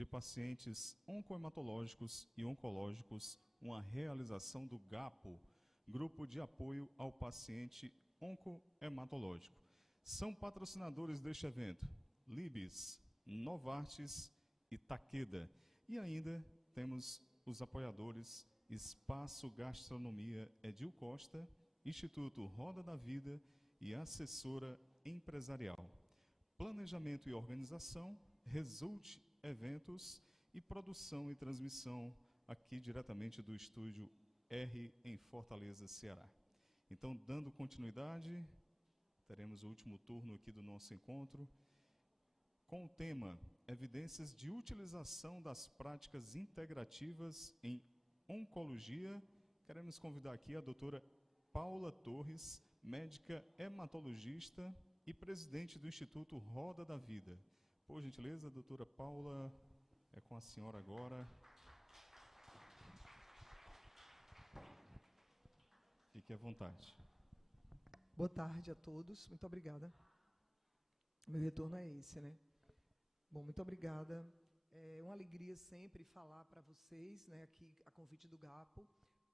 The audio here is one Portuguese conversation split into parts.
de pacientes oncohematológicos e oncológicos, uma realização do GAPO, Grupo de Apoio ao Paciente Oncohematológico. São patrocinadores deste evento Libes, Novartis e Takeda. E ainda temos os apoiadores Espaço Gastronomia Edil Costa, Instituto Roda da Vida e Assessora Empresarial. Planejamento e organização, Result Eventos e produção e transmissão aqui diretamente do estúdio R em Fortaleza, Ceará. Então, dando continuidade, teremos o último turno aqui do nosso encontro com o tema Evidências de utilização das práticas integrativas em oncologia. Queremos convidar aqui a doutora Paula Torres, médica hematologista e presidente do Instituto Roda da Vida. Por gentileza, doutora Paula, é com a senhora agora. Fique à vontade. Boa tarde a todos, muito obrigada. Meu retorno é esse, né? Bom, muito obrigada. É uma alegria sempre falar para vocês, né, aqui a convite do GAPO,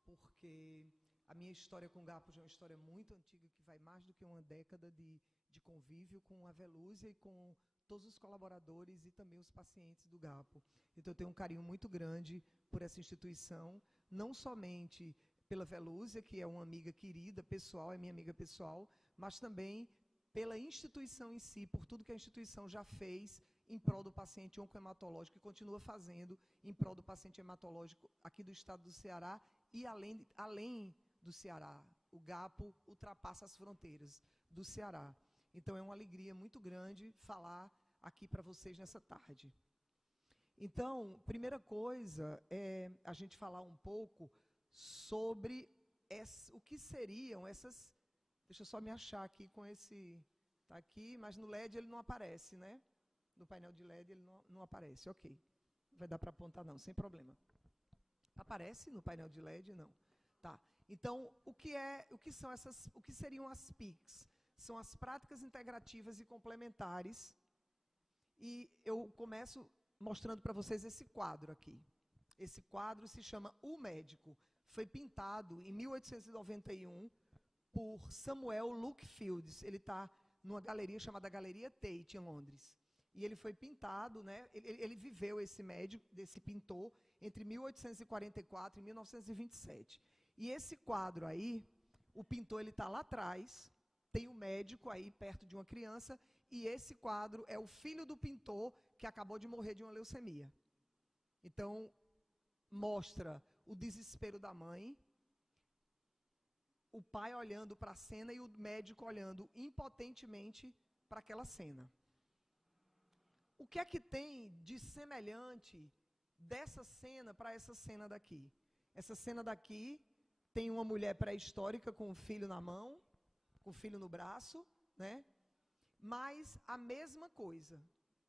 porque a minha história com o GAPO já é uma história muito antiga, que vai mais do que uma década de convívio com a Velúzia e com todos os colaboradores e também os pacientes do GAPO. Então, eu tenho um carinho muito grande por essa instituição, não somente pela Velúzia, que é uma amiga querida, pessoal, é minha amiga pessoal, mas também pela instituição em si, por tudo que a instituição já fez em prol do paciente oncohematológico e continua fazendo em prol do paciente hematológico aqui do estado do Ceará e além do Ceará. O GAPO ultrapassa as fronteiras do Ceará. Então, é uma alegria muito grande falar aqui para vocês nessa tarde. Então, primeira coisa é a gente falar um pouco sobre o que seriam essas... Deixa eu só me achar aqui com esse... Está aqui, mas no LED ele não aparece, né? No painel de LED ele não aparece, ok. Não vai dar para apontar não, sem problema. Aparece no painel de LED? Não. Tá. Então, o que seriam as PICs? São as práticas integrativas e complementares. E eu começo mostrando para vocês esse quadro aqui. Esse quadro se chama O Médico. Foi pintado em 1891 por Samuel Luke Fields. Ele está numa galeria chamada Galeria Tate, em Londres. E ele foi pintado, né? Ele viveu, esse médico, desse pintor, entre 1844 e 1927. E esse quadro aí, o pintor está lá atrás, tem um médico aí perto de uma criança, e esse quadro é o filho do pintor que acabou de morrer de uma leucemia. Então, mostra o desespero da mãe, o pai olhando para a cena e o médico olhando impotentemente para aquela cena. O que é que tem de semelhante dessa cena para essa cena daqui? Essa cena daqui tem uma mulher pré-histórica com o filho na mão, com o filho no braço, né? Mas a mesma coisa,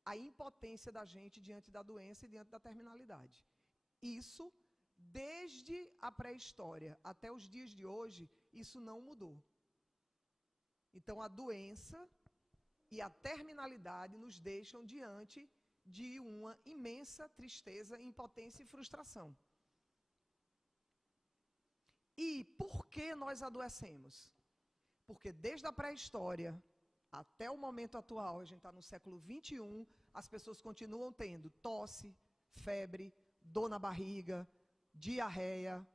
a impotência da gente diante da doença e diante da terminalidade. Isso, desde a pré-história até os dias de hoje, isso não mudou. Então, a doença e a terminalidade nos deixam diante de uma imensa tristeza, impotência e frustração. E por que nós adoecemos? Porque desde a pré-história até o momento atual, a gente está no século XXI, as pessoas continuam tendo tosse, febre, dor na barriga, diarreia,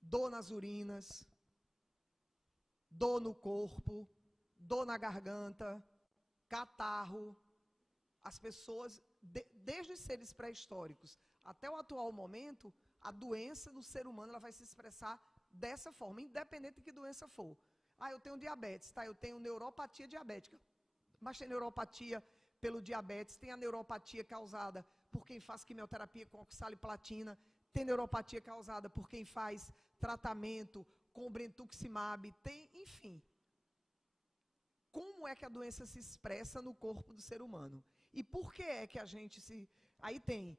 dor nas urinas, dor no corpo, dor na garganta, catarro. As pessoas, desde os seres pré-históricos até o atual momento, a doença do ser humano ela vai se expressar dessa forma, independente de que doença for. Ah, eu tenho diabetes, tá? Eu tenho neuropatia diabética. Mas tem neuropatia pelo diabetes, tem a neuropatia causada por quem faz quimioterapia com oxaliplatina, tem neuropatia causada por quem faz tratamento com brentuximab, tem, enfim. Como é que a doença se expressa no corpo do ser humano? E por que é que a gente se... Aí tem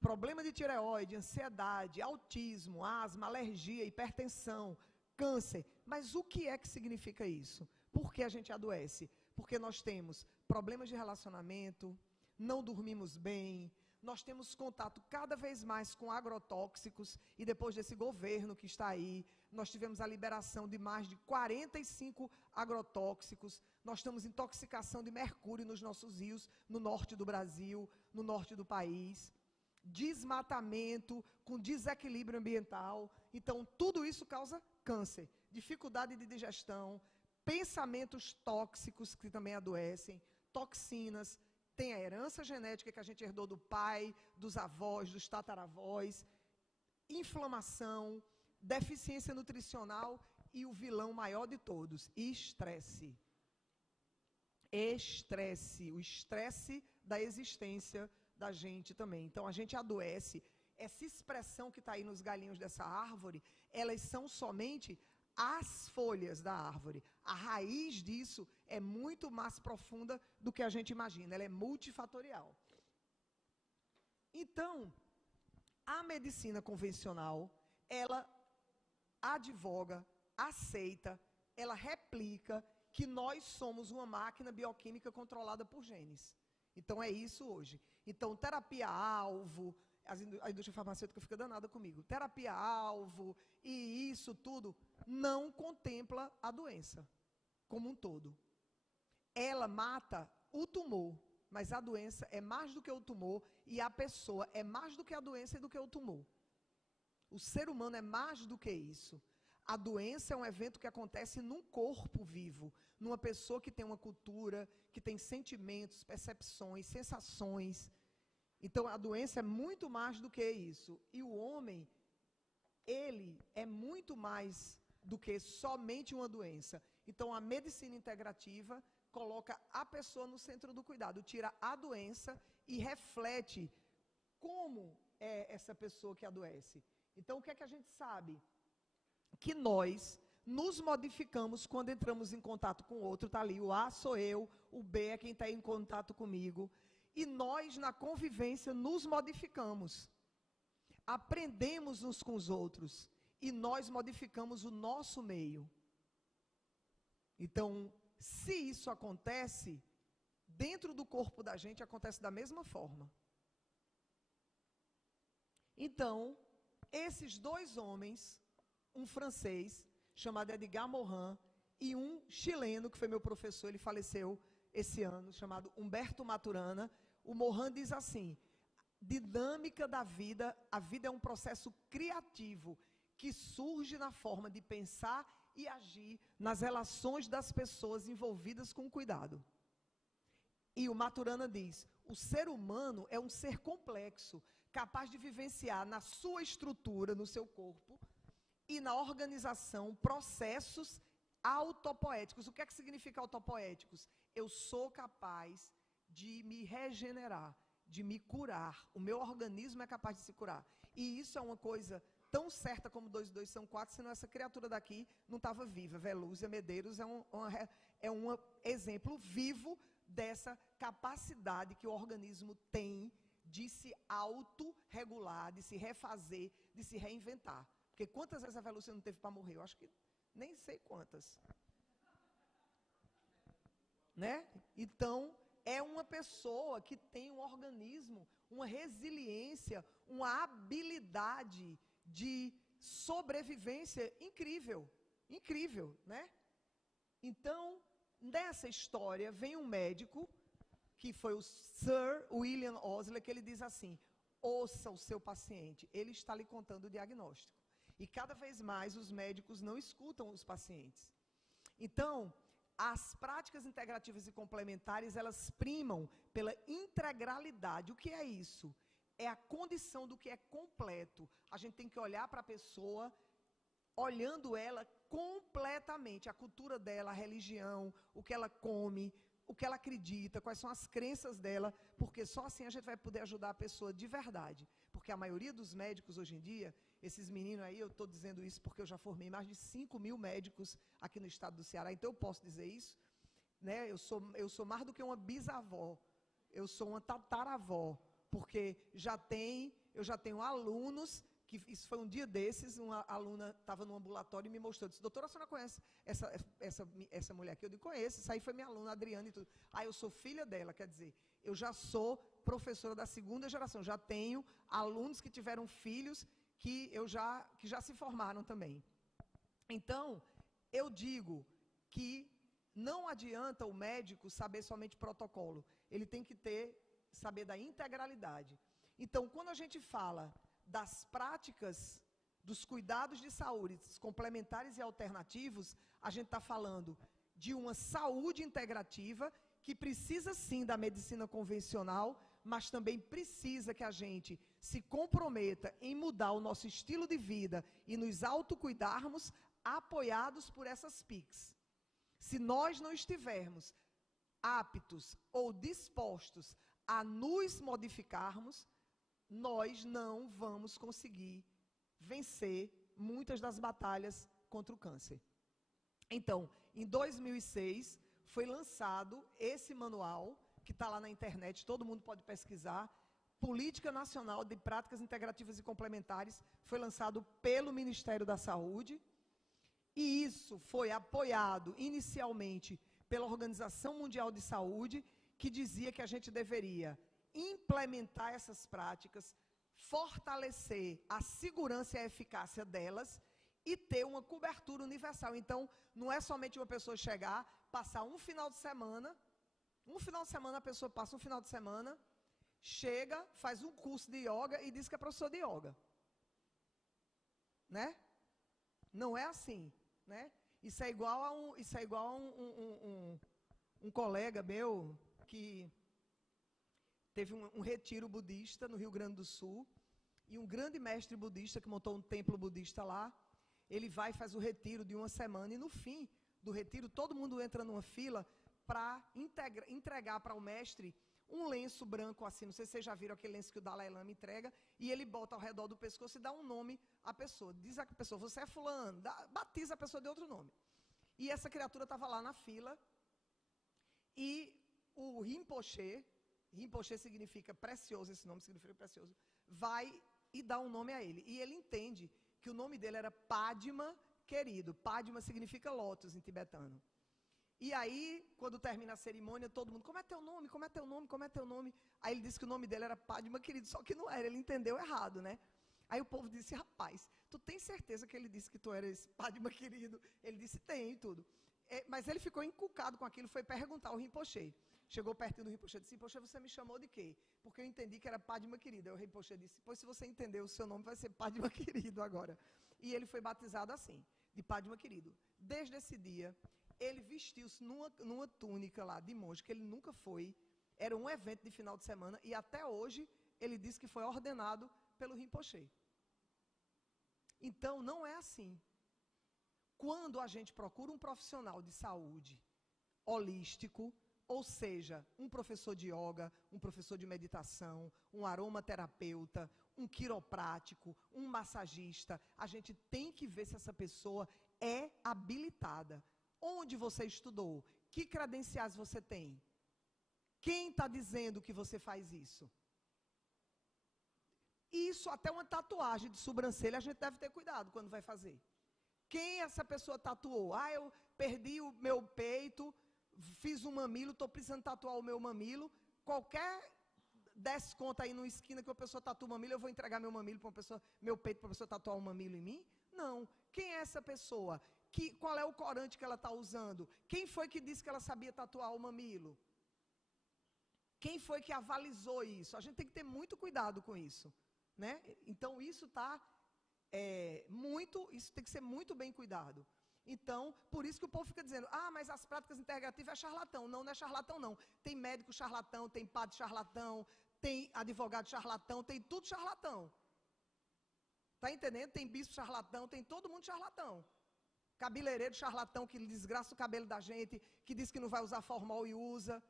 problema de tireoide, ansiedade, autismo, asma, alergia, hipertensão, câncer. Mas o que é que significa isso? Por que a gente adoece? Porque nós temos problemas de relacionamento, não dormimos bem, nós temos contato cada vez mais com agrotóxicos, e depois desse governo que está aí, nós tivemos a liberação de mais de 45 agrotóxicos, nós temos intoxicação de mercúrio nos nossos rios, no norte do Brasil, no norte do país, desmatamento com desequilíbrio ambiental. Então, tudo isso causa câncer, dificuldade de digestão, pensamentos tóxicos que também adoecem, toxinas, tem a herança genética que a gente herdou do pai, dos avós, dos tataravós, inflamação, deficiência nutricional e o vilão maior de todos, estresse. Estresse, o estresse da existência da gente também. Então, a gente adoece. Essa expressão que está aí nos galinhos dessa árvore, elas são somente as folhas da árvore. A raiz disso é muito mais profunda do que a gente imagina, ela é multifatorial. Então, a medicina convencional, ela advoga, aceita, ela replica que nós somos uma máquina bioquímica controlada por genes. Então, é isso hoje. Então, terapia-alvo, a indústria farmacêutica fica danada comigo, terapia-alvo e isso tudo não contempla a doença como um todo. Ela mata o tumor, mas a doença é mais do que o tumor e a pessoa é mais do que a doença e do que o tumor. O ser humano é mais do que isso. A doença é um evento que acontece num corpo vivo, numa pessoa que tem uma cultura, que tem sentimentos, percepções, sensações. Então, a doença é muito mais do que isso. E o homem, ele é muito mais do que somente uma doença. Então, a medicina integrativa coloca a pessoa no centro do cuidado, tira a doença e reflete como é essa pessoa que adoece. Então, o que é que a gente sabe? Que nós nos modificamos quando entramos em contato com o outro. Está ali, o A sou eu, o B é quem está em contato comigo. E nós, na convivência, nos modificamos. Aprendemos uns com os outros. E nós modificamos o nosso meio. Então, se isso acontece, dentro do corpo da gente acontece da mesma forma. Então, esses dois homens, um francês, chamado Edgar Morin, e um chileno, que foi meu professor, ele faleceu esse ano, chamado Humberto Maturana. O Morin diz assim: dinâmica da vida, a vida é um processo criativo que surge na forma de pensar e agir nas relações das pessoas envolvidas com cuidado. E o Maturana diz: o ser humano é um ser complexo, capaz de vivenciar na sua estrutura, no seu corpo, e na organização, processos autopoéticos. O que é que significa autopoéticos? Eu sou capaz de me regenerar, de me curar. O meu organismo é capaz de se curar. E isso é uma coisa tão certa como 2 e 2 são 4, senão essa criatura daqui não estava viva. Velúzia Medeiros é um exemplo vivo dessa capacidade que o organismo tem de se autorregular, de se refazer, de se reinventar. Porque quantas vezes a Velúcia não teve para morrer? Eu acho que nem sei quantas. Né? Então, é uma pessoa que tem um organismo, uma resiliência, uma habilidade de sobrevivência incrível. Incrível, né? Então, nessa história, vem um médico, que foi o Sir William Osler, que ele diz assim: ouça o seu paciente, ele está lhe contando o diagnóstico. E cada vez mais os médicos não escutam os pacientes. Então, as práticas integrativas e complementares, elas primam pela integralidade. O que é isso? É a condição do que é completo. A gente tem que olhar para a pessoa, olhando ela completamente, a cultura dela, a religião, o que ela come, o que ela acredita, quais são as crenças dela, porque só assim a gente vai poder ajudar a pessoa de verdade. Porque a maioria dos médicos hoje em dia, esses meninos aí, eu estou dizendo isso porque eu já formei mais de 5.000 médicos aqui no estado do Ceará, então eu posso dizer isso, né? Eu sou mais do que uma bisavó, eu sou uma tataravó, porque eu já tenho alunos, que isso foi um dia desses, uma aluna estava no ambulatório e me mostrou, disse: doutora, a senhora conhece essa mulher aqui? Eu disse: conheço, isso aí foi minha aluna, Adriana e tudo. Ah, eu sou filha dela, quer dizer, eu já sou professora da 2ª geração, já tenho alunos que tiveram filhos que já se formaram também. Então, eu digo que não adianta o médico saber somente protocolo, ele tem que saber da integralidade. Então, quando a gente fala das práticas, dos cuidados de saúde complementares e alternativos, a gente está falando de uma saúde integrativa que precisa sim da medicina convencional, mas também precisa que a gente se comprometa em mudar o nosso estilo de vida e nos autocuidarmos, apoiados por essas PICs. Se nós não estivermos aptos ou dispostos a nos modificarmos, nós não vamos conseguir vencer muitas das batalhas contra o câncer. Então, em 2006, foi lançado esse manual, que está lá na internet, todo mundo pode pesquisar, Política Nacional de Práticas Integrativas e Complementares, foi lançado pelo Ministério da Saúde, e isso foi apoiado inicialmente pela Organização Mundial de Saúde, que dizia que a gente deveria implementar essas práticas, fortalecer a segurança e a eficácia delas e ter uma cobertura universal. Então, não é somente uma pessoa chegar, passar um final de semana a pessoa passa um final de semana, chega, faz um curso de yoga e diz que é professor de yoga. Né? Não é assim. Né? Isso é igual a um colega meu que teve um retiro budista no Rio Grande do Sul, e um grande mestre budista que montou um templo budista lá, ele vai e faz o retiro de uma semana, e no fim do retiro, todo mundo entra numa fila para entregar para o mestre um lenço branco assim, não sei se vocês já viram aquele lenço que o Dalai Lama entrega, e ele bota ao redor do pescoço e dá um nome à pessoa, diz a pessoa, você é fulano, batiza a pessoa de outro nome. E essa criatura estava lá na fila, e o Rinpoche significa precioso, esse nome significa precioso, vai e dá um nome a ele, e ele entende que o nome dele era Padma querido, Padma significa lótus em tibetano. E aí, quando termina a cerimônia, todo mundo, como é teu nome, como é teu nome, como é teu nome? Aí ele disse que o nome dele era Padma querido, só que não era, ele entendeu errado, né? Aí o povo disse, rapaz, tu tem certeza que ele disse que tu eras Padma querido? Ele disse, tem, tudo. Mas ele ficou encucado com aquilo, foi perguntar ao Rinpoche. Chegou pertinho do Rinpoche e disse, Rinpoche, você me chamou de quê? Porque eu entendi que era Padma querido. Aí o Rinpoche disse, pois se você entendeu, o seu nome vai ser Padma querido agora. E ele foi batizado assim, de Padma querido. Desde esse dia, ele vestiu-se numa túnica lá de monge, que ele nunca foi, era um evento de final de semana, e até hoje ele disse que foi ordenado pelo Rinpoche. Então, não é assim. Quando a gente procura um profissional de saúde holístico, ou seja, um professor de yoga, um professor de meditação, um aromaterapeuta, um quiroprático, um massagista, a gente tem que ver se essa pessoa é habilitada. Onde você estudou? Que credenciais você tem? Quem está dizendo que você faz isso? Isso, até uma tatuagem de sobrancelha, a gente deve ter cuidado quando vai fazer. Quem essa pessoa tatuou? Ah, eu perdi o meu peito, fiz um mamilo, estou precisando tatuar o meu mamilo. Qualquer desconto aí numa esquina que a pessoa tatua o mamilo, eu vou entregar meu mamilo para uma pessoa, meu peito para uma pessoa tatuar um mamilo em mim? Não. Quem é essa pessoa? Qual é o corante que ela está usando? Quem foi que disse que ela sabia tatuar o mamilo? Quem foi que avalizou isso? A gente tem que ter muito cuidado com isso. Né? Então, isso isso tem que ser muito bem cuidado. Então, por isso que o povo fica dizendo, mas as práticas integrativas é charlatão. Não, não é charlatão, não. Tem médico charlatão, tem padre charlatão, tem advogado charlatão, tem tudo charlatão. Está entendendo? Tem bispo charlatão, tem todo mundo charlatão. Cabeleireiro charlatão que desgraça o cabelo da gente, que diz que não vai usar formal e usa.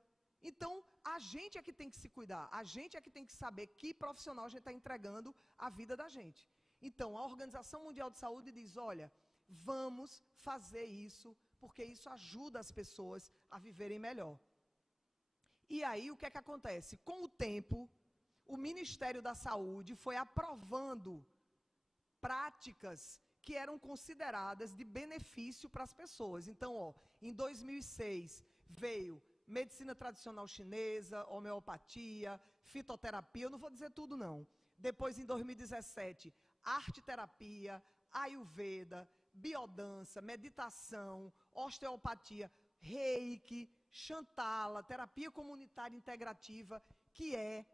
Então, a gente é que tem que se cuidar, a gente é que tem que saber que profissional a gente está entregando a vida da gente. Então, a Organização Mundial de Saúde diz, olha, vamos fazer isso, porque isso ajuda as pessoas a viverem melhor. E aí, o que é que acontece? Com o tempo, o Ministério da Saúde foi aprovando práticas que eram consideradas de benefício para as pessoas. Então, em 2006, veio medicina tradicional chinesa, homeopatia, fitoterapia, eu não vou dizer tudo não. Depois, em 2017, arte-terapia, ayurveda, biodança, meditação, osteopatia, reiki, Shantala, terapia comunitária integrativa, que é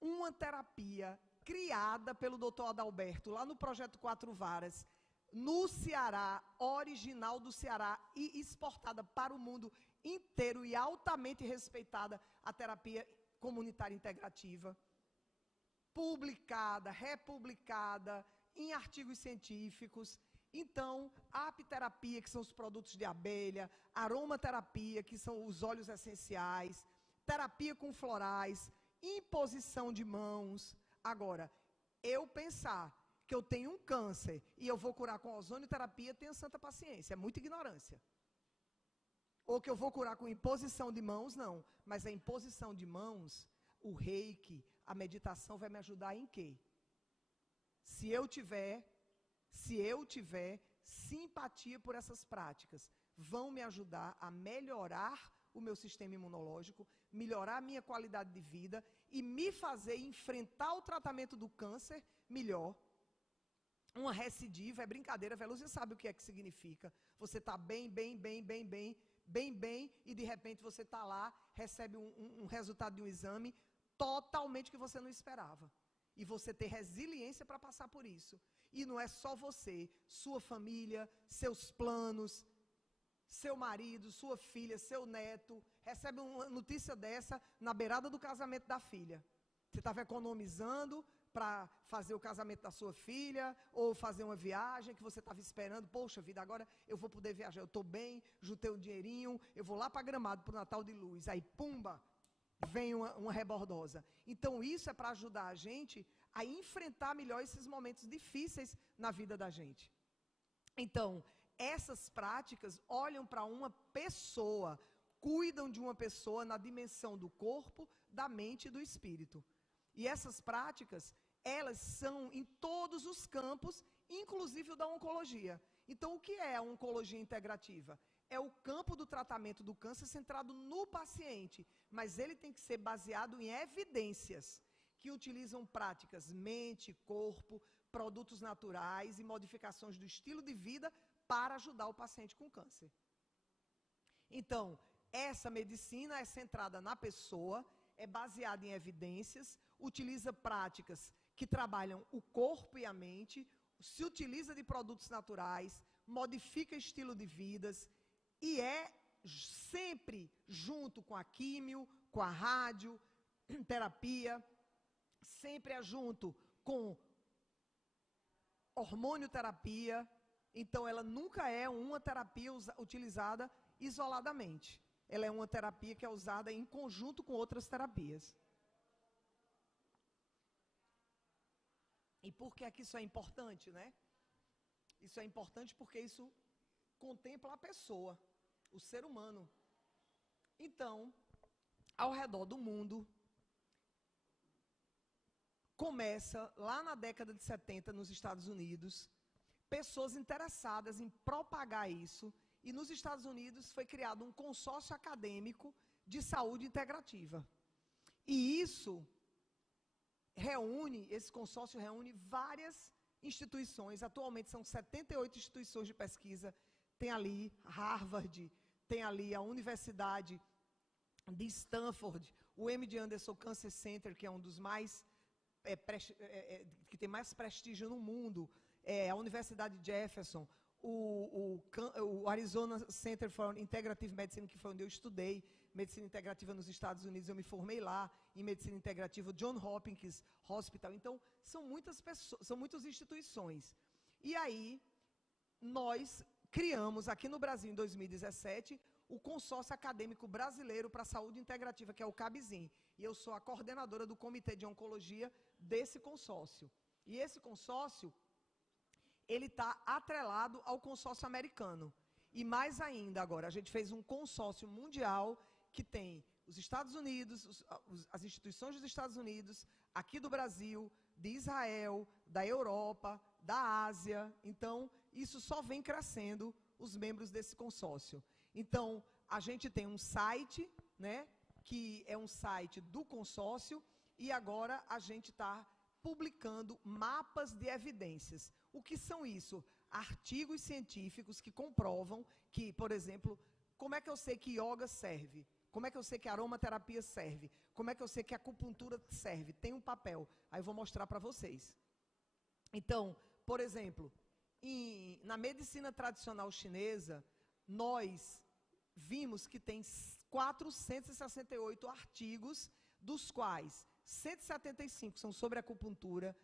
uma terapia criada pelo Dr. Adalberto, lá no Projeto Quatro Varas, no Ceará, original do Ceará, e exportada para o mundo inteiro e altamente respeitada, a terapia comunitária integrativa, publicada, republicada, em artigos científicos. Então, a apiterapia, que são os produtos de abelha, aromaterapia, que são os óleos essenciais, terapia com florais, imposição de mãos. Agora, eu pensar que eu tenho um câncer e eu vou curar com ozonioterapia, tenha santa paciência, é muita ignorância. Ou que eu vou curar com imposição de mãos, não. Mas a imposição de mãos, o reiki, a meditação vai me ajudar em quê? Se eu tiver simpatia por essas práticas, vão me ajudar a melhorar o meu sistema imunológico, melhorar a minha qualidade de vida e me fazer enfrentar o tratamento do câncer melhor. Uma recidiva, é brincadeira, Velúzia sabe o que é que significa. Você está bem, e de repente você está lá, recebe um resultado de um exame totalmente que você não esperava. E você ter resiliência para passar por isso. E não é só você, sua família, seus planos, seu marido, sua filha, seu neto, recebe uma notícia dessa na beirada do casamento da filha. Você estava economizando para fazer o casamento da sua filha, ou fazer uma viagem que você estava esperando. Poxa vida, agora eu vou poder viajar, eu estou bem, juntei um dinheirinho, eu vou lá para Gramado para o Natal de Luz. Aí, pumba, vem uma rebordosa. Então, isso é para ajudar a gente a enfrentar melhor esses momentos difíceis na vida da gente. Então, essas práticas olham para uma pessoa, cuidam de uma pessoa na dimensão do corpo, da mente e do espírito. E essas práticas, elas são em todos os campos, inclusive o da oncologia. Então, o que é a oncologia integrativa? É o campo do tratamento do câncer centrado no paciente, mas ele tem que ser baseado em evidências, que utilizam práticas mente, corpo, produtos naturais e modificações do estilo de vida para ajudar o paciente com câncer. Então, essa medicina é centrada na pessoa, é baseada em evidências, utiliza práticas que trabalham o corpo e a mente, se utiliza de produtos naturais, modifica estilo de vidas e é sempre junto com a químio, com a rádio, terapia, sempre é junto com hormonioterapia. Então, ela nunca é uma terapia utilizada isoladamente. Ela é uma terapia que é usada em conjunto com outras terapias. E por que é que isso é importante, né? Isso é importante porque isso contempla a pessoa, o ser humano. Então, ao redor do mundo, começa lá na década de 70 nos Estados Unidos, pessoas interessadas em propagar isso, e nos Estados Unidos foi criado um consórcio acadêmico de saúde integrativa. E esse consórcio reúne várias instituições, atualmente são 78 instituições de pesquisa, tem ali Harvard, tem ali a Universidade de Stanford, o MD Anderson Cancer Center, que é um dos mais, que tem mais prestígio no mundo, a Universidade de Jefferson, o Arizona Center for Integrative Medicine, que foi onde eu estudei medicina integrativa nos Estados Unidos, eu me formei lá em medicina integrativa, John Hopkins Hospital. Então, são muitas pessoas, são muitas instituições. E aí, nós criamos aqui no Brasil, em 2017, o Consórcio Acadêmico Brasileiro para a Saúde Integrativa, que é o CABSIM. E eu sou a coordenadora do Comitê de Oncologia desse consórcio. E esse consórcio, ele está atrelado ao consórcio americano. E mais ainda agora, a gente fez um consórcio mundial que tem os Estados Unidos, as instituições dos Estados Unidos, aqui do Brasil, de Israel, da Europa, da Ásia. Então, isso só vem crescendo, os membros desse consórcio. Então, a gente tem um site né, que é um site do consórcio, e agora a gente está publicando mapas de evidências. O que são isso? Artigos científicos que comprovam que, por exemplo, como é que eu sei que yoga serve? Como é que eu sei que aromaterapia serve? Como é que eu sei que acupuntura serve? Tem um papel. Aí eu vou mostrar para vocês. Então, por exemplo, na medicina tradicional chinesa, nós vimos que tem 468 artigos, dos quais 175 são sobre acupuntura,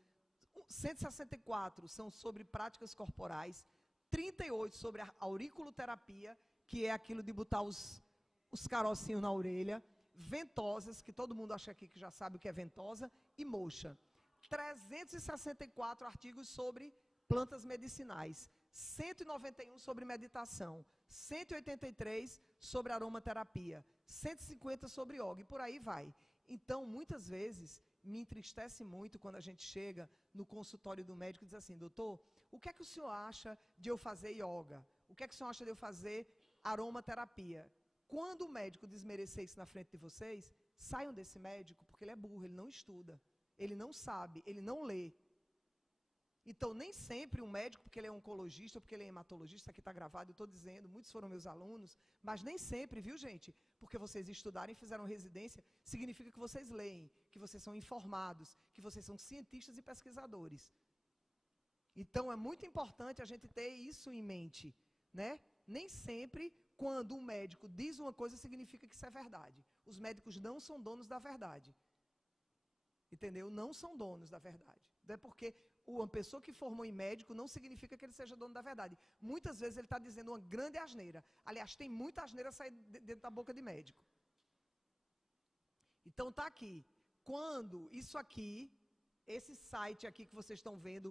164 são sobre práticas corporais, 38 sobre a auriculoterapia, que é aquilo de botar os carocinhos na orelha, ventosas, que todo mundo acha aqui que já sabe o que é ventosa, e moxa. 364 artigos sobre plantas medicinais, 191 sobre meditação, 183 sobre aromaterapia, 150 sobre yoga, e por aí vai. Então, muitas vezes, me entristece muito quando a gente chega no consultório do médico e diz assim: doutor, o que é que o senhor acha de eu fazer yoga? O que é que o senhor acha de eu fazer aromaterapia? Quando o médico desmerecer isso na frente de vocês, saiam desse médico, porque ele é burro, ele não estuda, ele não sabe, ele não lê. Então, nem sempre um médico, porque ele é oncologista, porque ele é hematologista, aqui está gravado, eu estou dizendo, muitos foram meus alunos, mas nem sempre, viu, gente? Porque vocês estudaram e fizeram residência, significa que vocês leem, que vocês são informados, que vocês são cientistas e pesquisadores. Então, é muito importante a gente ter isso em mente, né? Nem sempre, quando um médico diz uma coisa, significa que isso é verdade. Os médicos não são donos da verdade. Entendeu? Não são donos da verdade. Não é porque uma pessoa que formou em médico não significa que ele seja dono da verdade. Muitas vezes ele está dizendo uma grande asneira. Aliás, tem muita asneira saindo dentro da boca de médico. Então está aqui. Quando isso aqui, esse site aqui que vocês estão vendo,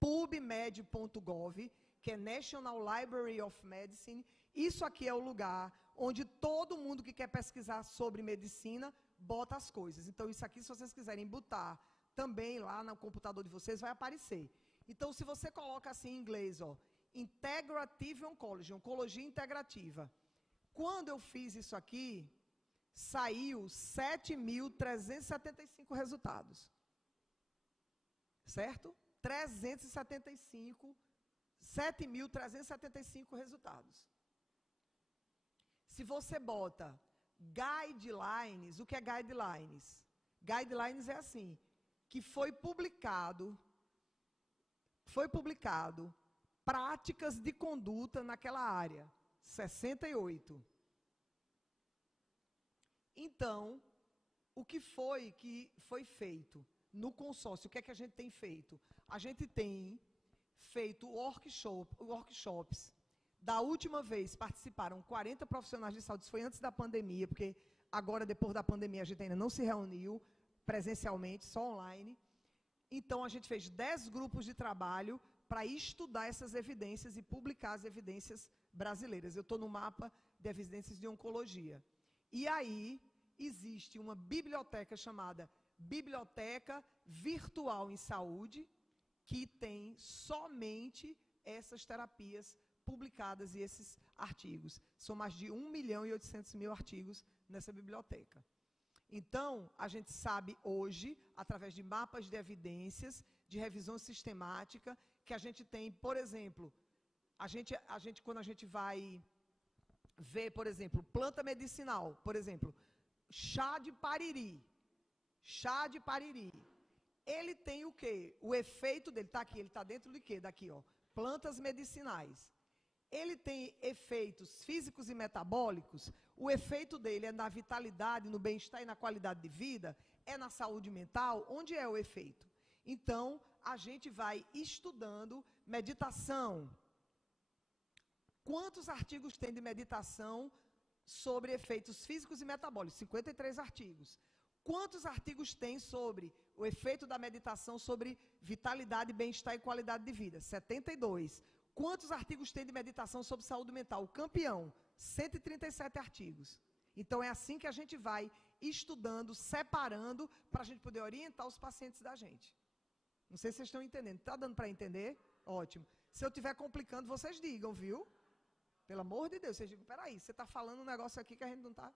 pubmed.gov, que é National Library of Medicine, isso aqui é o lugar onde todo mundo que quer pesquisar sobre medicina bota as coisas. Então, isso aqui, se vocês quiserem botar também lá no computador de vocês, vai aparecer. Então, se você coloca assim em inglês, ó, Integrative Oncology, oncologia integrativa. Quando eu fiz isso aqui, saiu 7.375 resultados. Certo? 7.375 resultados. Se você bota guidelines, o que é guidelines? Guidelines é assim, que foi publicado práticas de conduta naquela área, 68. Então, o que foi feito no consórcio? O que é que a gente tem feito? A gente tem feito workshops. Da última vez participaram 40 profissionais de saúde, isso foi antes da pandemia, porque agora, depois da pandemia, a gente ainda não se reuniu presencialmente, só online. Então, a gente fez 10 grupos de trabalho para estudar essas evidências e publicar as evidências brasileiras. Eu estou no mapa de evidências de oncologia. E aí, existe uma biblioteca chamada Biblioteca Virtual em Saúde, que tem somente essas terapias publicadas e esses artigos. São mais de 1.800.000 artigos nessa biblioteca. Então, a gente sabe hoje, através de mapas de evidências, de revisão sistemática, que a gente tem, por exemplo, quando a gente vai ver, por exemplo, planta medicinal, por exemplo, chá de pariri. Chá de pariri. Ele tem o quê? O efeito dele, está aqui, ele está dentro de quê? Daqui, ó, plantas medicinais. Ele tem efeitos físicos e metabólicos. O efeito dele é na vitalidade, no bem-estar e na qualidade de vida? É na saúde mental? Onde é o efeito? Então, a gente vai estudando meditação. Quantos artigos tem de meditação sobre efeitos físicos e metabólicos? 53 artigos. Quantos artigos tem sobre o efeito da meditação sobre vitalidade, bem-estar e qualidade de vida? 72. Quantos artigos tem de meditação sobre saúde mental? O campeão, 137 artigos. Então, é assim que a gente vai estudando, separando, para a gente poder orientar os pacientes da gente. Não sei se vocês estão entendendo. Está dando para entender? Ótimo. Se eu estiver complicando, vocês digam, viu? Pelo amor de Deus, vocês digam, peraí, você está falando um negócio aqui que a gente não está...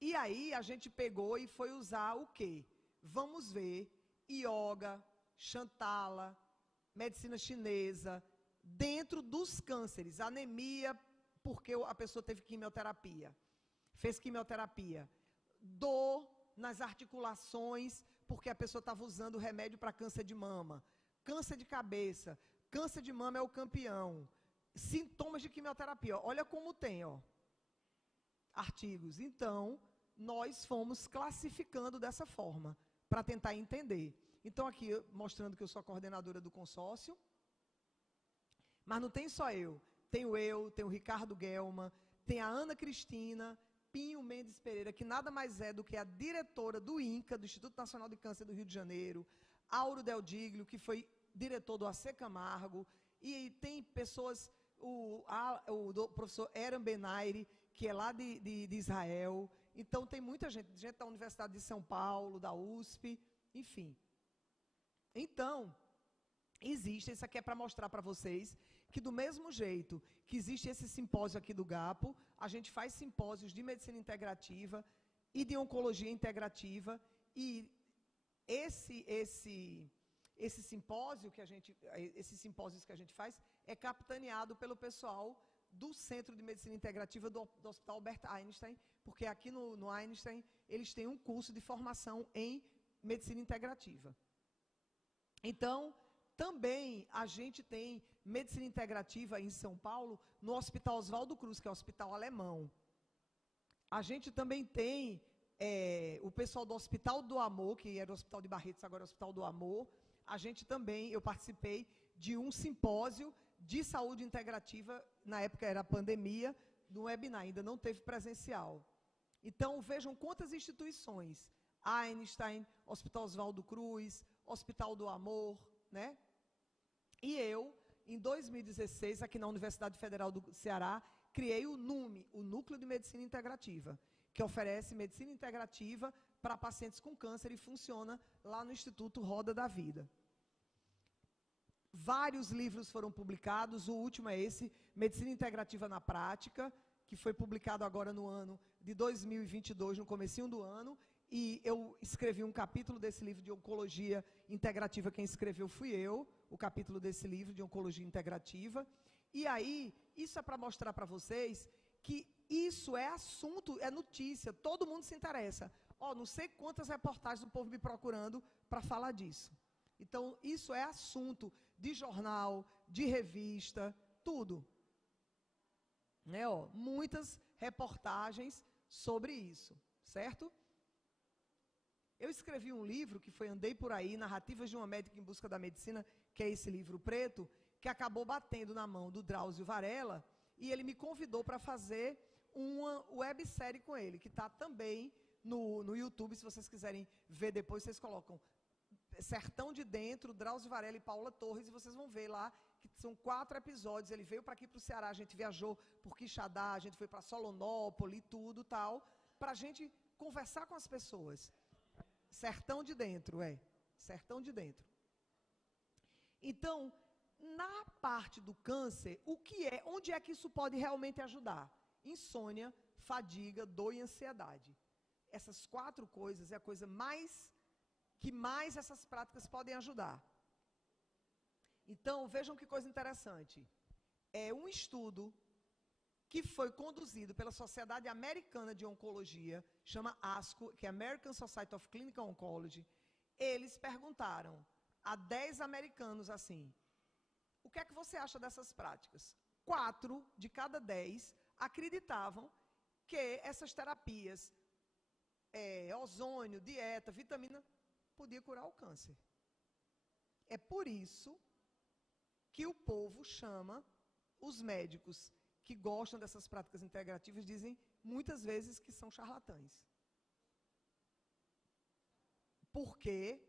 E aí a gente pegou e foi usar o quê? Vamos ver yoga, Shantala, medicina chinesa, dentro dos cânceres, anemia, porque a pessoa teve quimioterapia, fez quimioterapia, dor nas articulações, porque a pessoa estava usando remédio para câncer de mama, câncer de cabeça, câncer de mama é o campeão, sintomas de quimioterapia, olha como tem, ó, artigos. Então, nós fomos classificando dessa forma, para tentar entender. Então, aqui, mostrando que eu sou a coordenadora do consórcio, mas não tem só eu, tem o Ricardo Guelma, tem a Ana Cristina, Pinho Mendes Pereira, que nada mais é do que a diretora do INCA, do Instituto Nacional de Câncer do Rio de Janeiro, Auro Del Diglio, que foi diretor do AC Camargo, e tem pessoas, o professor Eran Benaire, que é lá de Israel. Então, tem muita gente da Universidade de São Paulo, da USP, enfim. Então, existe, isso aqui é para mostrar para vocês, que do mesmo jeito que existe esse simpósio aqui do GAPO, a gente faz simpósios de medicina integrativa e de oncologia integrativa, e esses simpósios que a gente faz é capitaneado pelo pessoal do Centro de Medicina Integrativa do Hospital Albert Einstein, porque aqui no Einstein eles têm um curso de formação em medicina integrativa. Então, também a gente tem medicina integrativa em São Paulo, no Hospital Oswaldo Cruz, que é o hospital alemão. A gente também tem o pessoal do Hospital do Amor, que era o Hospital de Barretos, agora é o Hospital do Amor. A gente também, eu participei de um simpósio de saúde integrativa, na época era pandemia, no webinar, ainda não teve presencial. Então, vejam quantas instituições, Einstein, Hospital Oswaldo Cruz, Hospital do Amor, né? E eu, em 2016, aqui na Universidade Federal do Ceará, criei o NUME, o Núcleo de Medicina Integrativa, que oferece medicina integrativa para pacientes com câncer e funciona lá no Instituto Roda da Vida. Vários livros foram publicados, o último é esse, Medicina Integrativa na Prática, que foi publicado agora no ano de 2022, no comecinho do ano, e eu escrevi um capítulo desse livro de Oncologia Integrativa, quem escreveu fui eu, o capítulo desse livro de Oncologia Integrativa, e aí, isso é para mostrar para vocês que isso é assunto, é notícia, todo mundo se interessa. Não sei quantas reportagens do povo me procurando para falar disso. Então, isso é assunto de jornal, de revista, tudo. Né, muitas reportagens sobre isso, certo? Eu escrevi um livro que foi Andei por Aí, Narrativas de uma Médica em Busca da Medicina, que é esse livro preto, que acabou batendo na mão do Drauzio Varela, e ele me convidou para fazer uma websérie com ele, que está também no YouTube, se vocês quiserem ver depois, vocês colocam Sertão de Dentro, Drauzio Varela e Paula Torres, e vocês vão ver lá, que são 4 episódios, ele veio para aqui para o Ceará, a gente viajou por Quixadá, a gente foi para Solonópolis, tudo tal, para a gente conversar com as pessoas. Sertão de Dentro, Sertão de Dentro. Então, na parte do câncer, onde é que isso pode realmente ajudar? Insônia, fadiga, dor e ansiedade. Essas 4 coisas é a coisa que mais essas práticas podem ajudar. Então, vejam que coisa interessante. É um estudo que foi conduzido pela Sociedade Americana de Oncologia, chama ASCO, que é American Society of Clinical Oncology. Eles perguntaram a 10 americanos assim, o que é que você acha dessas práticas? 4 de cada 10 acreditavam que essas terapias, ozônio, dieta, vitamina, podia curar o câncer. É por isso que o povo chama os médicos que gostam dessas práticas integrativas, dizem muitas vezes que são charlatães. Porque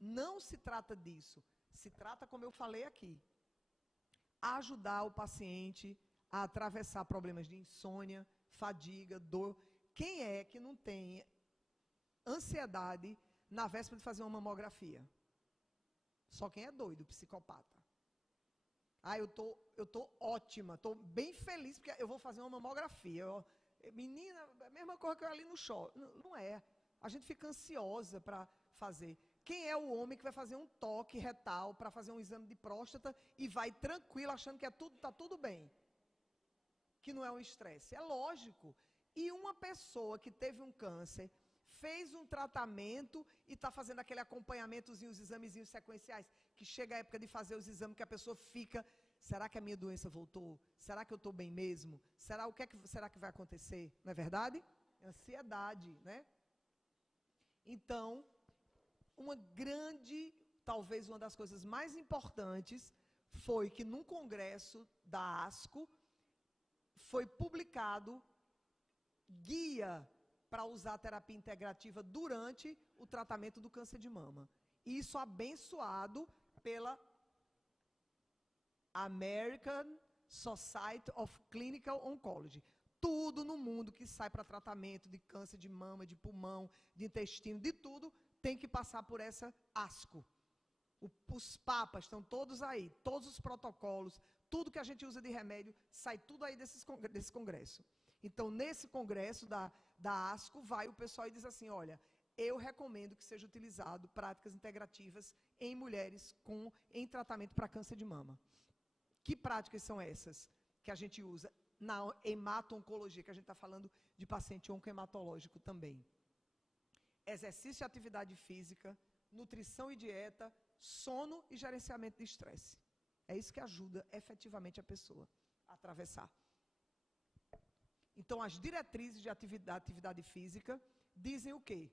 não se trata disso, se trata, como eu falei aqui, ajudar o paciente a atravessar problemas de insônia, fadiga, dor. Quem é que não tem ansiedade na véspera de fazer uma mamografia? Só quem é doido, psicopata. Eu tô ótima, tô bem feliz porque eu vou fazer uma mamografia. Menina, a mesma coisa que eu ali no shopping. Não é. A gente fica ansiosa para fazer. Quem é o homem que vai fazer um toque retal para fazer um exame de próstata e vai tranquilo achando que está tudo bem? Que não é um estresse. É lógico. E uma pessoa que teve um câncer, fez um tratamento e está fazendo aquele acompanhamentozinho, os examezinhos sequenciais, que chega a época de fazer os exames que a pessoa fica, será que a minha doença voltou? Será que eu estou bem mesmo? O que será que vai acontecer? Não é verdade? Ansiedade, né? Então, talvez uma das coisas mais importantes foi que num congresso da ASCO foi publicado guia para usar a terapia integrativa durante o tratamento do câncer de mama. Isso abençoado pela American Society of Clinical Oncology. Tudo no mundo que sai para tratamento de câncer de mama, de pulmão, de intestino, de tudo, tem que passar por essa ASCO. Os papas estão todos aí, todos os protocolos, tudo que a gente usa de remédio, sai tudo aí desse congresso. Então, nesse congresso da ASCO, vai o pessoal e diz assim, olha, eu recomendo que seja utilizado práticas integrativas em mulheres em tratamento para câncer de mama. Que práticas são essas que a gente usa na hemato-oncologia, que a gente está falando de paciente oncohematológico também? Exercício e atividade física, nutrição e dieta, sono e gerenciamento de estresse. É isso que ajuda efetivamente a pessoa a atravessar. Então, as diretrizes de atividade física dizem o quê?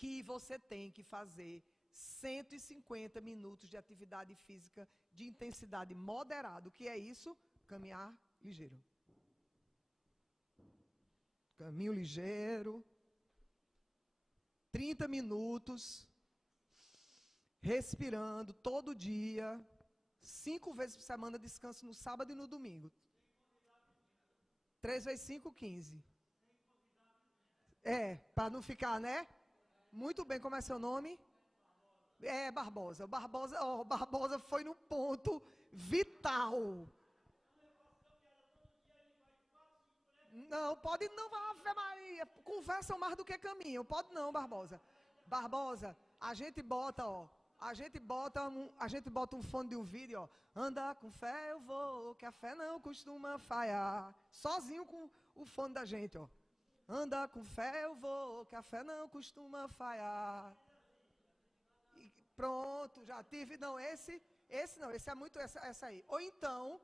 Que você tem que fazer 150 minutos de atividade física de intensidade moderada. O que é isso? Caminhar ligeiro. Caminho ligeiro. 30 minutos. Respirando todo dia. 5 vezes por semana, descanso no sábado e no domingo. 3 vezes 5, 15. Para não ficar, né? Muito bem, como é seu nome? Barbosa. Barbosa foi no ponto vital. Não, pode não, Ave Maria. Conversam mais do que caminham. Pode não, Barbosa. Barbosa, a gente bota um fone de ouvido, ó. Anda com fé eu vou, que a fé não costuma falhar. Sozinho com o fone da gente, ó. Anda com fé eu vou, que a fé não costuma falhar. E pronto, já tive, não, esse é muito essa aí. Ou então,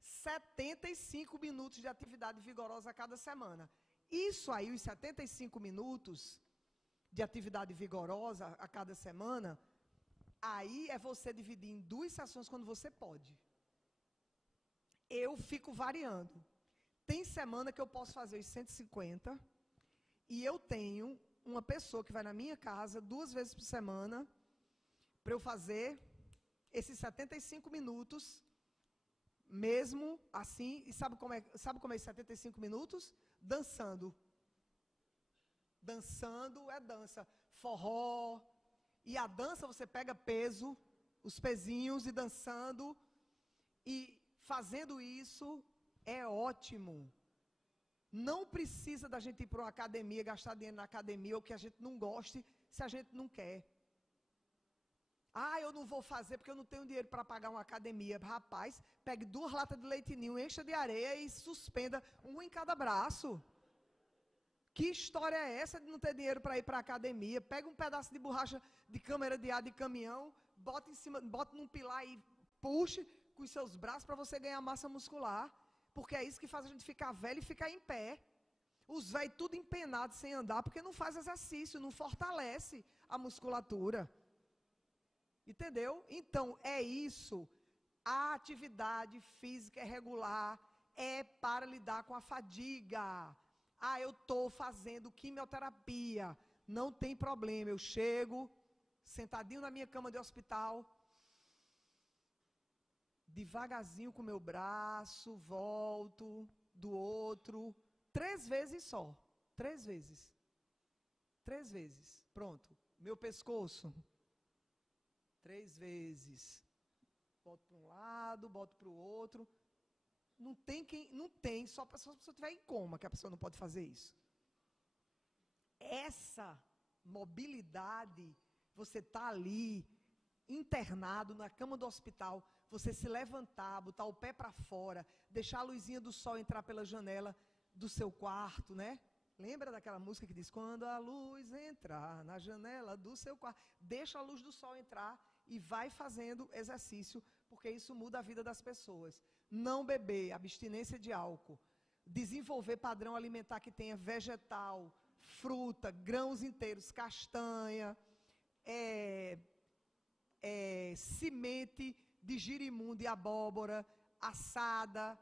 75 minutos de atividade vigorosa a cada semana. Isso aí, os 75 minutos de atividade vigorosa a cada semana, aí é você dividir em 2 sessões quando você pode. Eu fico variando. Tem semana que eu posso fazer os 150 e eu tenho uma pessoa que vai na minha casa 2 vezes por semana para eu fazer esses 75 minutos, mesmo assim. E sabe como é esses 75 minutos? Dançando. Dançando é dança. Forró. E a dança você pega peso, os pezinhos e dançando. E fazendo isso é ótimo. Não precisa da gente ir para uma academia, gastar dinheiro na academia, ou que a gente não goste, se a gente não quer. Eu não vou fazer porque eu não tenho dinheiro para pagar uma academia. Rapaz, pegue 2 latas de leite ninho, encha de areia e suspenda um em cada braço. Que história é essa de não ter dinheiro para ir para a academia? Pega um pedaço de borracha de câmara de ar de caminhão, bota num pilar e puxe com os seus braços para você ganhar massa muscular. Porque é isso que faz a gente ficar velho e ficar em pé. Os velhos tudo empenados sem andar, porque não faz exercício, não fortalece a musculatura. Entendeu? Então, é isso. A atividade física regular é para lidar com a fadiga. Eu estou fazendo quimioterapia. Não tem problema, eu chego, sentadinho na minha cama de hospital, devagarzinho com o meu braço, volto do outro, 3 vezes só. 3 vezes. 3 vezes. Pronto. Meu pescoço. 3 vezes. Boto para um lado, boto para o outro. Não tem, só se a pessoa estiver em coma, que a pessoa não pode fazer isso. Essa mobilidade, você está ali, internado na cama do hospital, você se levantar, botar o pé para fora, deixar a luzinha do sol entrar pela janela do seu quarto, né? Lembra daquela música que diz, quando a luz entrar na janela do seu quarto, deixa a luz do sol entrar e vai fazendo exercício, porque isso muda a vida das pessoas. Não beber, abstinência de álcool, desenvolver padrão alimentar que tenha vegetal, fruta, grãos inteiros, castanha, semente de girimum, de abóbora, assada,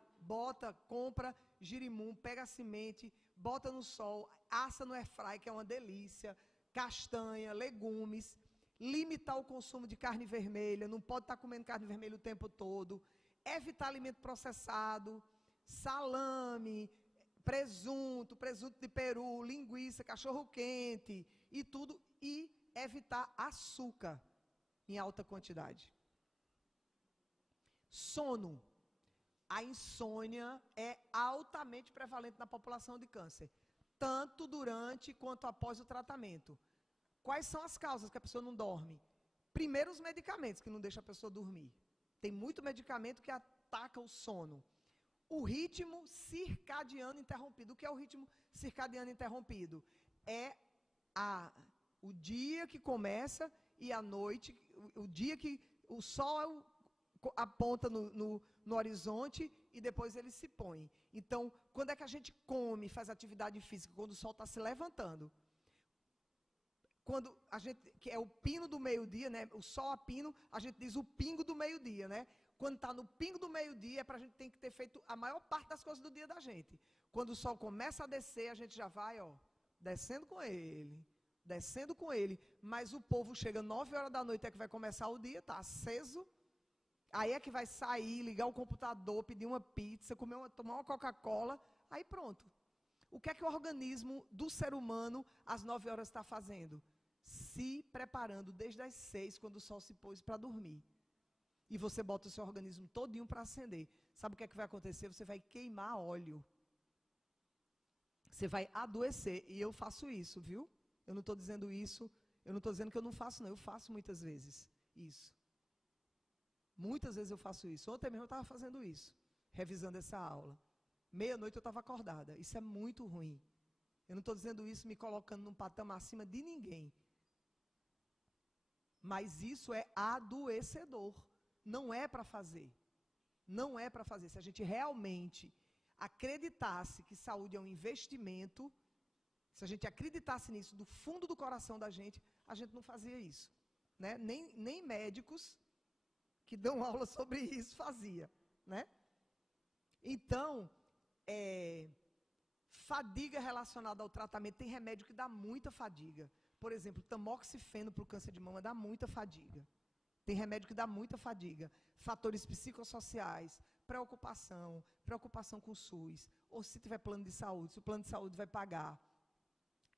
compra girimum, pega a semente, bota no sol, assa no airfry, que é uma delícia, castanha, legumes, limitar o consumo de carne vermelha, não pode estar comendo carne vermelha o tempo todo, evitar alimento processado, salame, presunto de peru, linguiça, cachorro-quente e tudo, e evitar açúcar em alta quantidade. Sono. A insônia é altamente prevalente na população de câncer, tanto durante quanto após o tratamento. Quais são as causas que a pessoa não dorme? Primeiro, os medicamentos, que não deixam a pessoa dormir. Tem muito medicamento que ataca o sono. O ritmo circadiano interrompido. O que é o ritmo circadiano interrompido? É o dia que começa e a noite, o dia que o sol aponta no horizonte e depois ele se põe. Então, quando é que a gente come, faz atividade física? Quando o sol está se levantando. Quando a gente, que é o pino do meio-dia, né? O sol a pino, a gente diz o pingo do meio-dia, né? Quando está no pingo do meio-dia, é para a gente ter que ter feito a maior parte das coisas do dia da gente. Quando o sol começa a descer, a gente já vai, descendo com ele. Descendo com ele. Mas o povo chega 9 horas da noite, é que vai começar o dia, está aceso. Aí é que vai sair, ligar o computador, pedir uma pizza, tomar uma Coca-Cola, aí pronto. O que é que o organismo do ser humano, às 9 horas, está fazendo? Se preparando desde as 6, quando o sol se pôs, para dormir. E você bota o seu organismo todinho para acender. Sabe o que é que vai acontecer? Você vai queimar óleo. Você vai adoecer. E eu faço isso, viu? Eu não estou dizendo isso, eu não estou dizendo que eu não faço, não. Eu faço muitas vezes isso. Muitas vezes eu faço isso. Ontem mesmo eu estava fazendo isso, revisando essa aula. Meia-noite eu estava acordada. Isso é muito ruim. Eu não estou dizendo isso me colocando num patamar acima de ninguém. Mas isso é adoecedor. Não é para fazer. Não é para fazer. Se a gente realmente acreditasse que saúde é um investimento, se a gente acreditasse nisso do fundo do coração da gente, a gente não fazia isso. Né? Nem médicos que dão aula sobre isso fazia. Né? Então, fadiga relacionada ao tratamento, tem remédio que dá muita fadiga. Por exemplo, tamoxifeno para o câncer de mama dá muita fadiga. Tem remédio que dá muita fadiga. Fatores psicossociais, preocupação com o SUS, ou se tiver plano de saúde, se o plano de saúde vai pagar.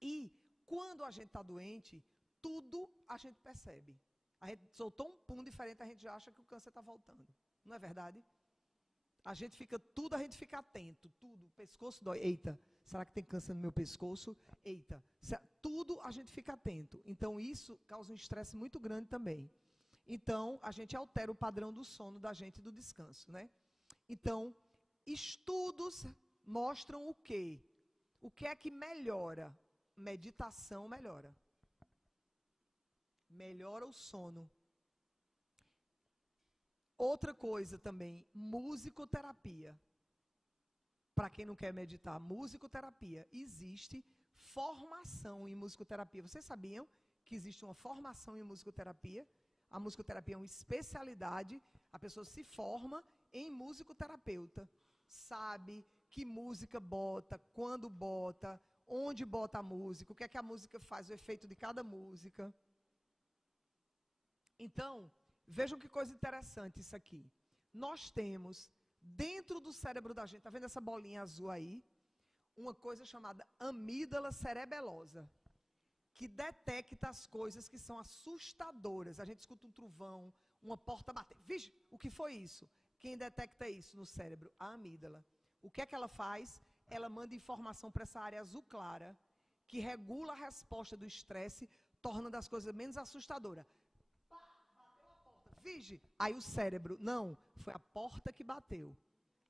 E, quando a gente está doente, tudo a gente percebe. A gente soltou um pum diferente, a gente já acha que o câncer está voltando. Não é verdade? A gente fica atento, tudo, o pescoço dói. Eita, será que tem câncer no meu pescoço? Eita, tudo a gente fica atento. Então, isso causa um estresse muito grande também. Então, a gente altera o padrão do sono da gente e do descanso, né? Então, estudos mostram o quê? O que é que melhora? Meditação melhora. Melhora o sono. Outra coisa também, musicoterapia. Para quem não quer meditar, musicoterapia. Existe formação em musicoterapia. Vocês sabiam que existe uma formação em musicoterapia? A musicoterapia é uma especialidade. A pessoa se forma em musicoterapeuta. Sabe que música bota, quando bota, onde bota a música, o que é que a música faz, o efeito de cada música. Então, vejam que coisa interessante isso aqui. Nós temos, dentro do cérebro da gente, está vendo essa bolinha azul aí? Uma coisa chamada amígdala cerebelosa, que detecta as coisas que são assustadoras. A gente escuta um trovão, uma porta bater. Vixe, o que foi isso? Quem detecta isso no cérebro? A amígdala. O que é que ela faz? Ela manda informação para essa área azul clara, que regula a resposta do estresse, tornando as coisas menos assustadoras. Pá, bateu a porta. Vige! Aí o cérebro, não, foi a porta que bateu.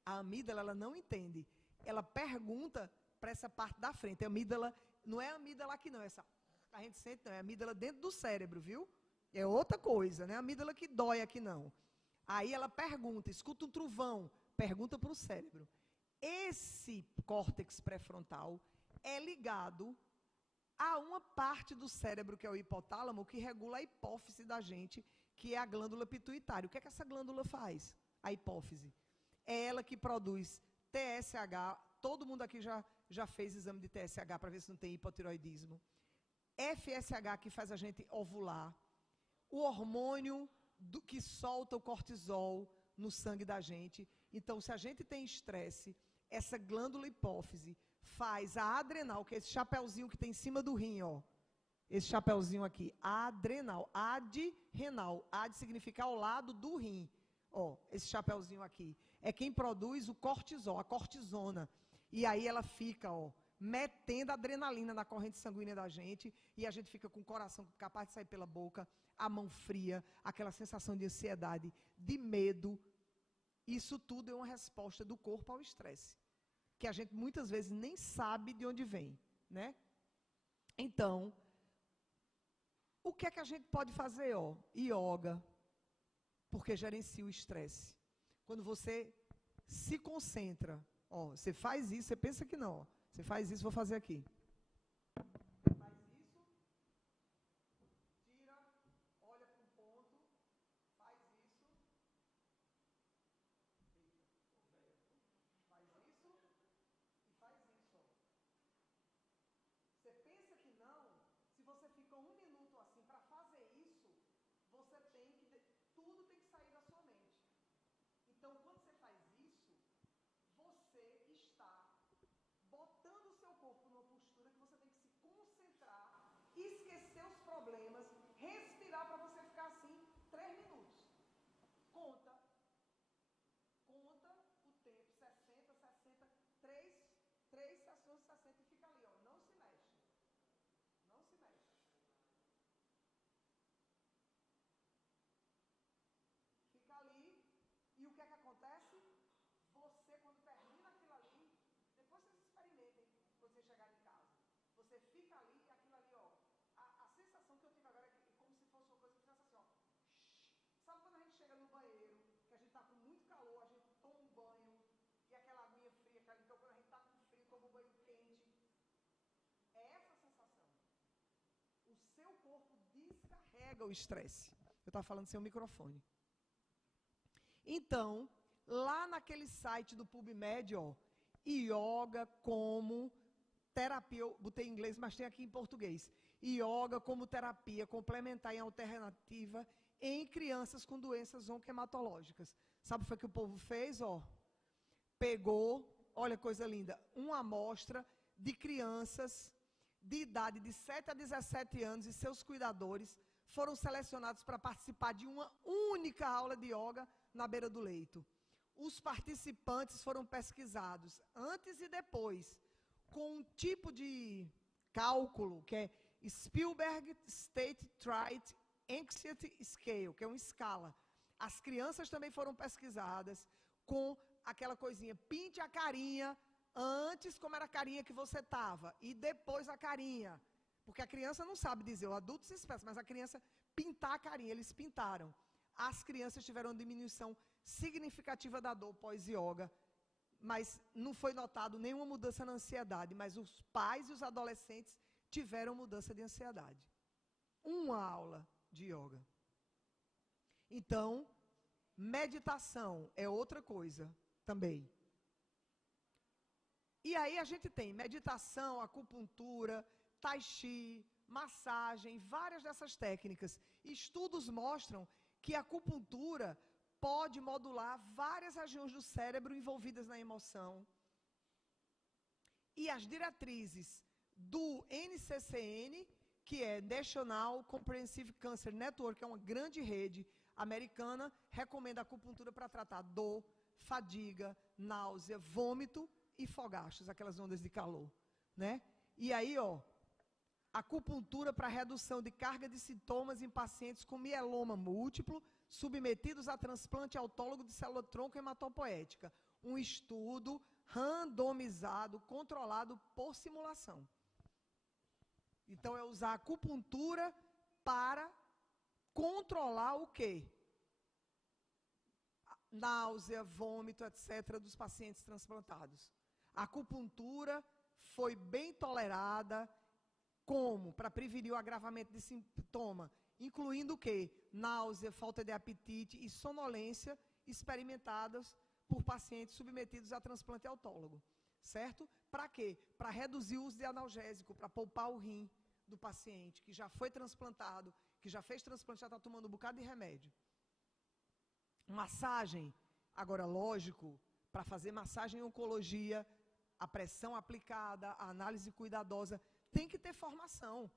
A amígdala, ela não entende. Ela pergunta para essa parte da frente. A amígdala, não é a amígdala aqui não, essa a gente sente não, é a amígdala dentro do cérebro, viu? É outra coisa, não é a amígdala que dói aqui não. Aí ela pergunta, escuta um trovão, pergunta para o cérebro. Esse córtex pré-frontal é ligado a uma parte do cérebro, que é o hipotálamo, que regula a hipófise da gente, que é a glândula pituitária. O que é que essa glândula faz? A hipófise. É ela que produz TSH, todo mundo aqui já fez exame de TSH para ver se não tem hipotiroidismo. FSH, que faz a gente ovular. O hormônio que solta o cortisol no sangue da gente. Então, se a gente tem estresse, essa glândula hipófise faz a adrenal, que é esse chapeuzinho que tem em cima do rim, ó. Esse chapeuzinho aqui, adrenal, adrenal. Ad significa ao lado do rim. Ó, esse chapeuzinho aqui. É quem produz o cortisol, a cortisona. E aí ela fica, ó, metendo adrenalina na corrente sanguínea da gente, e a gente fica com o coração capaz de sair pela boca, a mão fria, aquela sensação de ansiedade, de medo. Isso tudo é uma resposta do corpo ao estresse, que a gente muitas vezes nem sabe de onde vem, né? Então, o que é que a gente pode fazer, ó? Yoga, porque gerencia o estresse. Quando você se concentra, ó, você faz isso, você pensa que não, ó. Você faz isso, vou fazer aqui. Faz isso, tira, olha para um ponto, faz isso, faz isso e faz isso. Ó. Você pensa que não, se você fica 1 minuto assim para fazer isso, você tem que, tudo tem que sair da sua mente. Então, quando você faz isso, você está botando o seu corpo numa postura que você tem que se concentrar, esquecer os problemas, respirar para você ficar assim 3 minutos. Conta o tempo, 60, 3 sessões de 60 e fica ali, ó, não se mexe. Não se mexe. Fica ali, e o que é que acontece? Você, quando termina aquilo ali, depois vocês experimentem, quando vocês chegarem em casa. Você fica ali, e aquilo ali, ó. A sensação que eu tive agora é como se fosse uma coisa que fizesse assim, ó. Sabe quando a gente chega no banheiro, que a gente está com muito calor, a gente toma um banho, e aquela aguinha fria, então quando a gente está com frio, toma um banho quente. É essa a sensação. O seu corpo descarrega o estresse. Eu estava falando sem o microfone. Então, lá naquele site do PubMed, ó, yoga como terapia, eu botei em inglês, mas tem aqui em português. Yoga como terapia complementar e alternativa em crianças com doenças oncohematológicas. Sabe o que foi que o povo fez, ó? Pegou, olha coisa linda, uma amostra de crianças de idade de 7 a 17 anos e seus cuidadores foram selecionados para participar de uma única aula de yoga na beira do leito. Os participantes foram pesquisados antes e depois, com um tipo de cálculo, que é Spielberg State Trait Anxiety Scale, que é uma escala. As crianças também foram pesquisadas com aquela coisinha, pinte a carinha, antes como era a carinha que você estava, e depois a carinha. Porque a criança não sabe dizer, o adulto se expressa, mas a criança pintar a carinha, eles pintaram. As crianças tiveram diminuição significativa da dor pós-yoga, mas não foi notado nenhuma mudança na ansiedade, mas os pais e os adolescentes tiveram mudança de ansiedade. Uma aula de yoga. Então, meditação é outra coisa também. E aí a gente tem meditação, acupuntura, tai chi, massagem, várias dessas técnicas. Estudos mostram que a acupuntura pode modular várias regiões do cérebro envolvidas na emoção. E as diretrizes do NCCN, que é National Comprehensive Cancer Network, que é uma grande rede, americana recomenda a acupuntura para tratar dor, fadiga, náusea, vômito e fogachos, aquelas ondas de calor, né? E aí, ó, acupuntura para redução de carga de sintomas em pacientes com mieloma múltiplo, submetidos a transplante autólogo de célula-tronco hematopoética. Um estudo randomizado, controlado por simulação. Então, é usar a acupuntura para controlar o quê? Náusea, vômito, etc., dos pacientes transplantados. A acupuntura foi bem tolerada, como? Para prevenir o agravamento de sintoma, incluindo o quê? Náusea, falta de apetite e sonolência experimentadas por pacientes submetidos a transplante autólogo. Certo? Para quê? Para reduzir o uso de analgésico, para poupar o rim do paciente, que já foi transplantado, que já fez transplante, já está tomando um bocado de remédio. Massagem, agora lógico, para fazer massagem em oncologia, a pressão aplicada, a análise cuidadosa, tem que ter formação.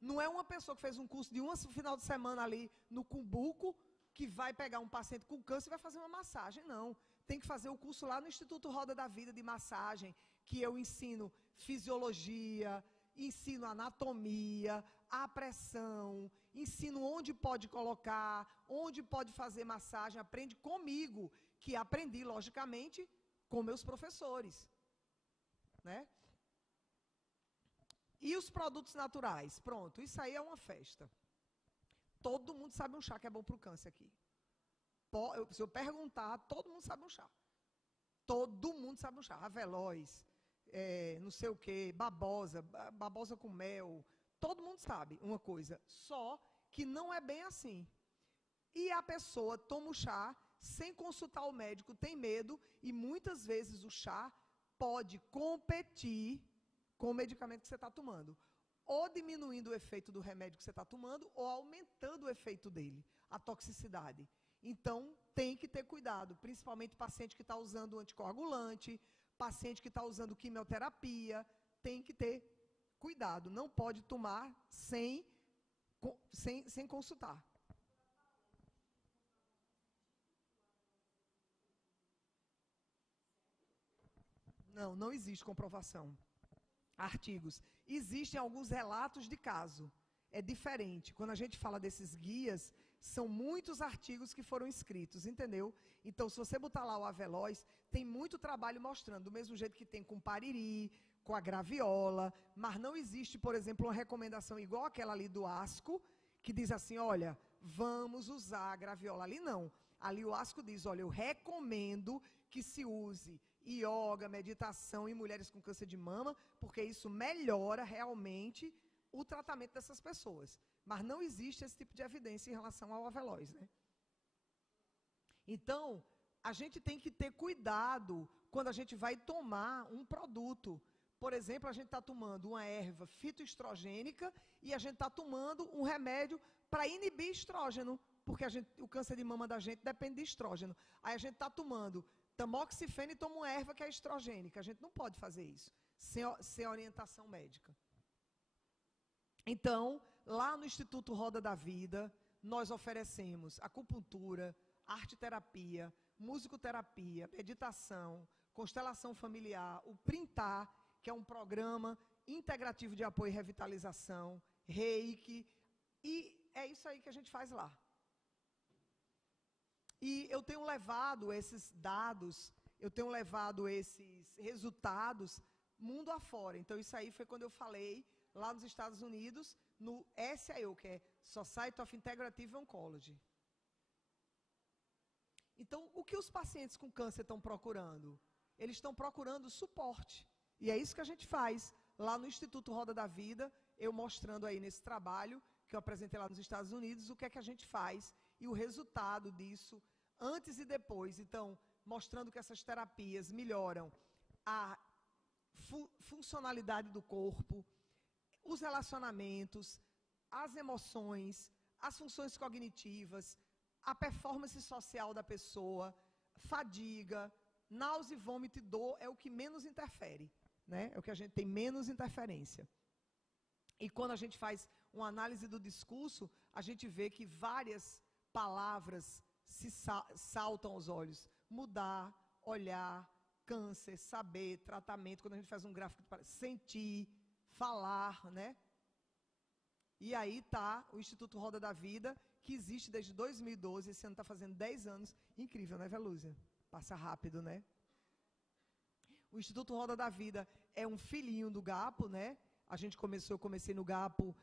Não é uma pessoa que fez um curso de um final de semana ali no Cumbuco, que vai pegar um paciente com câncer e vai fazer uma massagem, não. Tem que fazer o curso lá no Instituto Roda da Vida de massagem, que eu ensino fisiologia, ensino anatomia, a pressão, ensino onde pode colocar, onde pode fazer massagem, aprende comigo, que aprendi, logicamente, com meus professores, né? E os produtos naturais? Pronto, isso aí é uma festa. Todo mundo sabe um chá que é bom para o câncer aqui. Se eu perguntar, todo mundo sabe um chá. Todo mundo sabe um chá. Avelós, não sei o quê, babosa com mel. Todo mundo sabe uma coisa. Só que não é bem assim. E a pessoa toma o chá sem consultar o médico, tem medo, e muitas vezes o chá pode competir com o medicamento que você está tomando. Ou diminuindo o efeito do remédio que você está tomando, ou aumentando o efeito dele, a toxicidade. Então, tem que ter cuidado, principalmente paciente que está usando anticoagulante, paciente que está usando quimioterapia, tem que ter cuidado. Não pode tomar sem consultar. Não existe comprovação. Artigos. Existem alguns relatos de caso. É diferente. Quando a gente fala desses guias, são muitos artigos que foram escritos, entendeu? Então, se você botar lá o Avelós, tem muito trabalho mostrando, do mesmo jeito que tem com pariri, com a graviola, mas não existe, por exemplo, uma recomendação igual aquela ali do ASCO, que diz assim, olha, vamos usar a graviola. Ali não. Ali o ASCO diz, olha, eu recomendo que se use yoga, meditação em mulheres com câncer de mama, porque isso melhora realmente o tratamento dessas pessoas. Mas não existe esse tipo de evidência em relação ao Avelós, né? Então, a gente tem que ter cuidado quando a gente vai tomar um produto. Por exemplo, a gente está tomando uma erva fitoestrogênica e a gente está tomando um remédio para inibir estrógeno, porque o câncer de mama da gente depende de estrógeno. Aí a gente está tomando tamoxifeno e toma uma erva que é estrogênica. A gente não pode fazer isso sem orientação médica. Então, lá no Instituto Roda da Vida, nós oferecemos acupuntura, arte-terapia, musicoterapia, meditação, constelação familiar, o Printar, que é um programa integrativo de apoio e revitalização, reiki, e é isso aí que a gente faz lá. E eu tenho levado esses dados, eu tenho levado esses resultados mundo afora. Então, isso aí foi quando eu falei lá nos Estados Unidos, no SIO, que é Society of Integrative Oncology. Então, o que os pacientes com câncer estão procurando? Eles estão procurando suporte. E é isso que a gente faz lá no Instituto Roda da Vida, eu mostrando aí nesse trabalho que eu apresentei lá nos Estados Unidos, o que é que a gente faz e o resultado disso antes e depois. Então, mostrando que essas terapias melhoram a funcionalidade do corpo, os relacionamentos, as emoções, as funções cognitivas, a performance social da pessoa, fadiga, náusea, vômito e dor é o que menos interfere, né? É o que a gente tem menos interferência. E quando a gente faz uma análise do discurso, a gente vê que várias palavras saltam aos olhos. Mudar, olhar, câncer, saber, tratamento, quando a gente faz um gráfico, sentir, falar, né? E aí está o Instituto Roda da Vida, que existe desde 2012, esse ano está fazendo 10 anos. Incrível, né, Velúzia? Passa rápido, né? O Instituto Roda da Vida é um filhinho do GAPO, né? Eu comecei no GAPO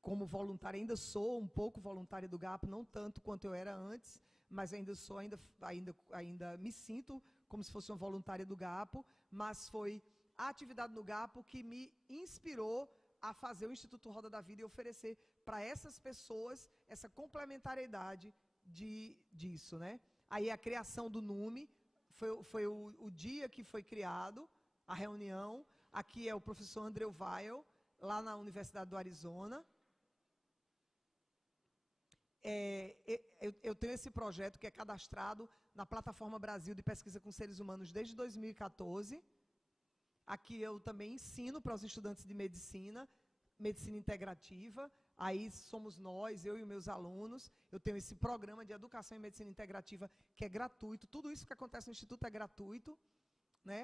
como voluntária, ainda sou um pouco voluntária do GAPO, não tanto quanto eu era antes, mas ainda me sinto como se fosse uma voluntária do GAPO, mas foi a atividade no GAPO que me inspirou a fazer o Instituto Roda da Vida e oferecer para essas pessoas essa complementariedade disso, né? Aí a criação do NUME, foi o dia que foi criado, a reunião. Aqui é o professor Andrew Weil, lá na Universidade do Arizona. Eu tenho esse projeto que é cadastrado na Plataforma Brasil de Pesquisa com Seres Humanos desde 2014. Aqui eu também ensino para os estudantes de medicina integrativa. Aí somos nós, eu e os meus alunos. Eu tenho esse programa de educação em medicina integrativa que é gratuito. Tudo isso que acontece no Instituto é gratuito, né?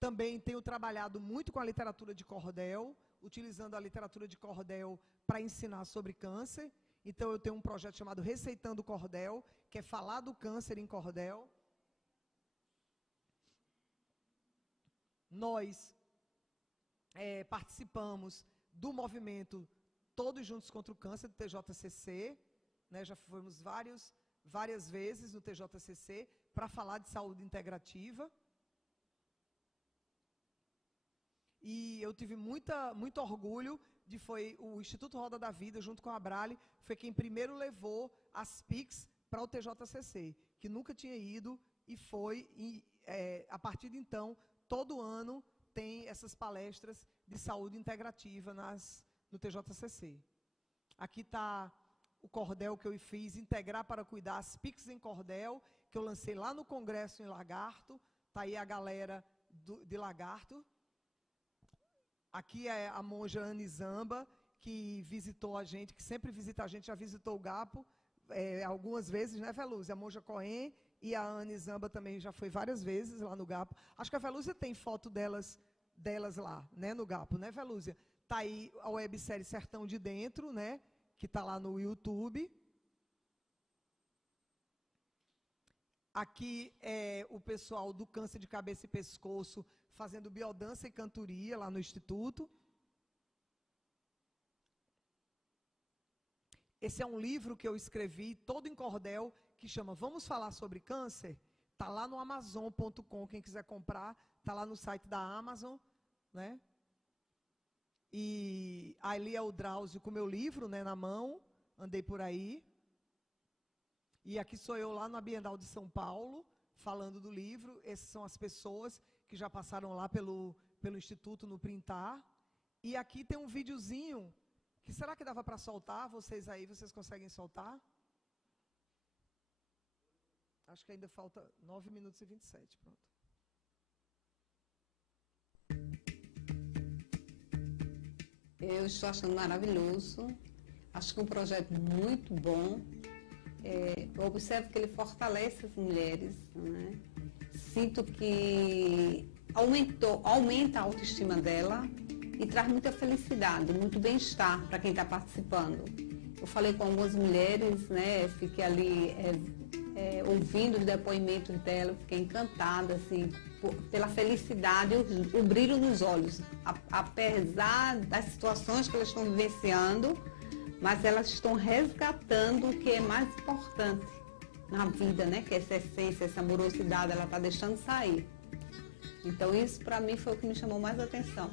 Também tenho trabalhado muito com a literatura de cordel, utilizando a literatura de cordel para ensinar sobre câncer. Então, eu tenho um projeto chamado Receitando Cordel, que é falar do câncer em cordel. Nós participamos do movimento Todos Juntos contra o Câncer, do TJCC, né? Já fomos várias vezes no TJCC para falar de saúde integrativa. E eu tive muito orgulho foi o Instituto Roda da Vida, junto com a Abrale, foi quem primeiro levou as PICs para o TJCC, que nunca tinha ido, e a partir de então, todo ano tem essas palestras de saúde integrativa no TJCC. Aqui está o cordel que eu fiz, Integrar para Cuidar, as PICs em cordel, que eu lancei lá no Congresso em Lagarto. Está aí a galera de Lagarto. Aqui é a monja Anne Zamba, que visitou a gente, que sempre visita a gente, já visitou o GAPO algumas vezes, né, Velúzia? A monja Cohen e a Anne Zamba também já foi várias vezes lá no GAPO. Acho que a Velúzia tem foto delas lá, né, no GAPO, né, Velúzia? Está aí a websérie Sertão de Dentro, né, que está lá no YouTube. Aqui é o pessoal do câncer de cabeça e pescoço fazendo biodança e cantoria lá no Instituto. Esse é um livro que eu escrevi, todo em cordel, que chama Vamos Falar sobre Câncer. Está lá no Amazon.com, quem quiser comprar, está lá no site da Amazon, né? E ali é o Drauzio com o meu livro, né, na mão, andei por aí. E aqui sou eu lá no Bienal de São Paulo, falando do livro. Essas são as pessoas que já passaram lá pelo Instituto no Printar. E aqui tem um videozinho, que será que dava para soltar? Vocês conseguem soltar? Acho que ainda falta 9 minutos e 27, pronto. Eu estou achando maravilhoso, acho que é um projeto muito bom. Eu observo que ele fortalece as mulheres, né? Sinto que aumenta a autoestima dela e traz muita felicidade, muito bem-estar para quem está participando. Eu falei com algumas mulheres, né? Fiquei ali ouvindo os depoimentos dela, fiquei encantada, assim, pela felicidade, o brilho nos olhos. Apesar das situações que elas estão vivenciando, mas elas estão resgatando o que é mais importante na vida, né? Que é essa essência, essa amorosidade, ela está deixando sair. Então isso para mim foi o que me chamou mais atenção.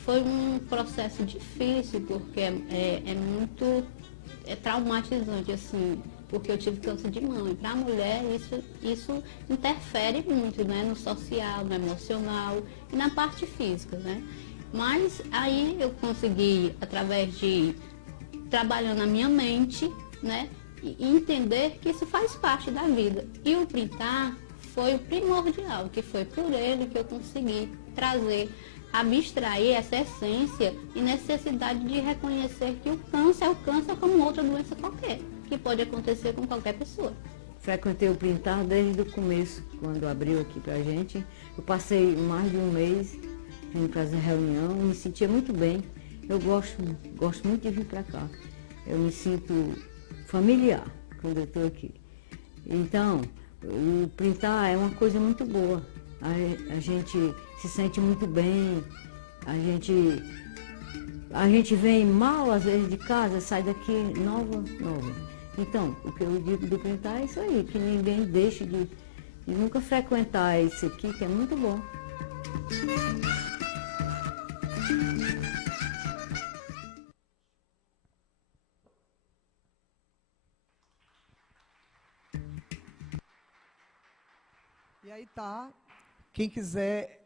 Foi um processo difícil, porque é muito traumatizante, assim, porque eu tive câncer de mama. E para a mulher isso interfere muito, né? No social, no emocional e na parte física, né? Mas aí eu consegui, através de trabalhando a minha mente, né, e entender que isso faz parte da vida. E o Printar foi o primordial, que foi por ele que eu consegui trazer, abstrair essa essência e necessidade de reconhecer que o câncer é o câncer como outra doença qualquer. que pode acontecer com qualquer pessoa. Frequentei o Printar desde o começo, quando abriu aqui pra gente. Eu passei mais de um mês vindo para essa reunião, me sentia muito bem. Eu gosto muito de vir para cá. Eu me sinto familiar quando eu estou aqui. Então, o Printar é uma coisa muito boa. A gente se sente muito bem, a gente vem mal às vezes de casa, sai daqui nova. Então, o que eu digo do Printar é isso aí, que ninguém deixe de nunca frequentar isso aqui, que é muito bom. E aí tá, quem quiser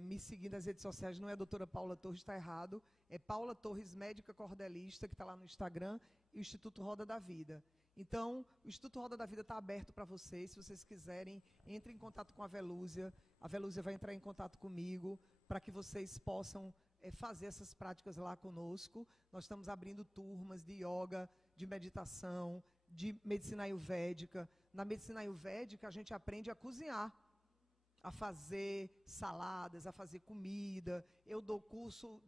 me seguir nas redes sociais, não é a doutora Paula Torres, está errado, é Paula Torres, médica cordelista, que está lá no Instagram, e o Instituto Roda da Vida. Então, o Instituto Roda da Vida está aberto para vocês, se vocês quiserem, entrem em contato com a Velúzia vai entrar em contato comigo, para que vocês possam fazer essas práticas lá conosco. Nós estamos abrindo turmas de yoga, de meditação, de medicina ayurvédica. Na medicina ayurvédica, a gente aprende a cozinhar, a fazer saladas, a fazer comida. Eu dou curso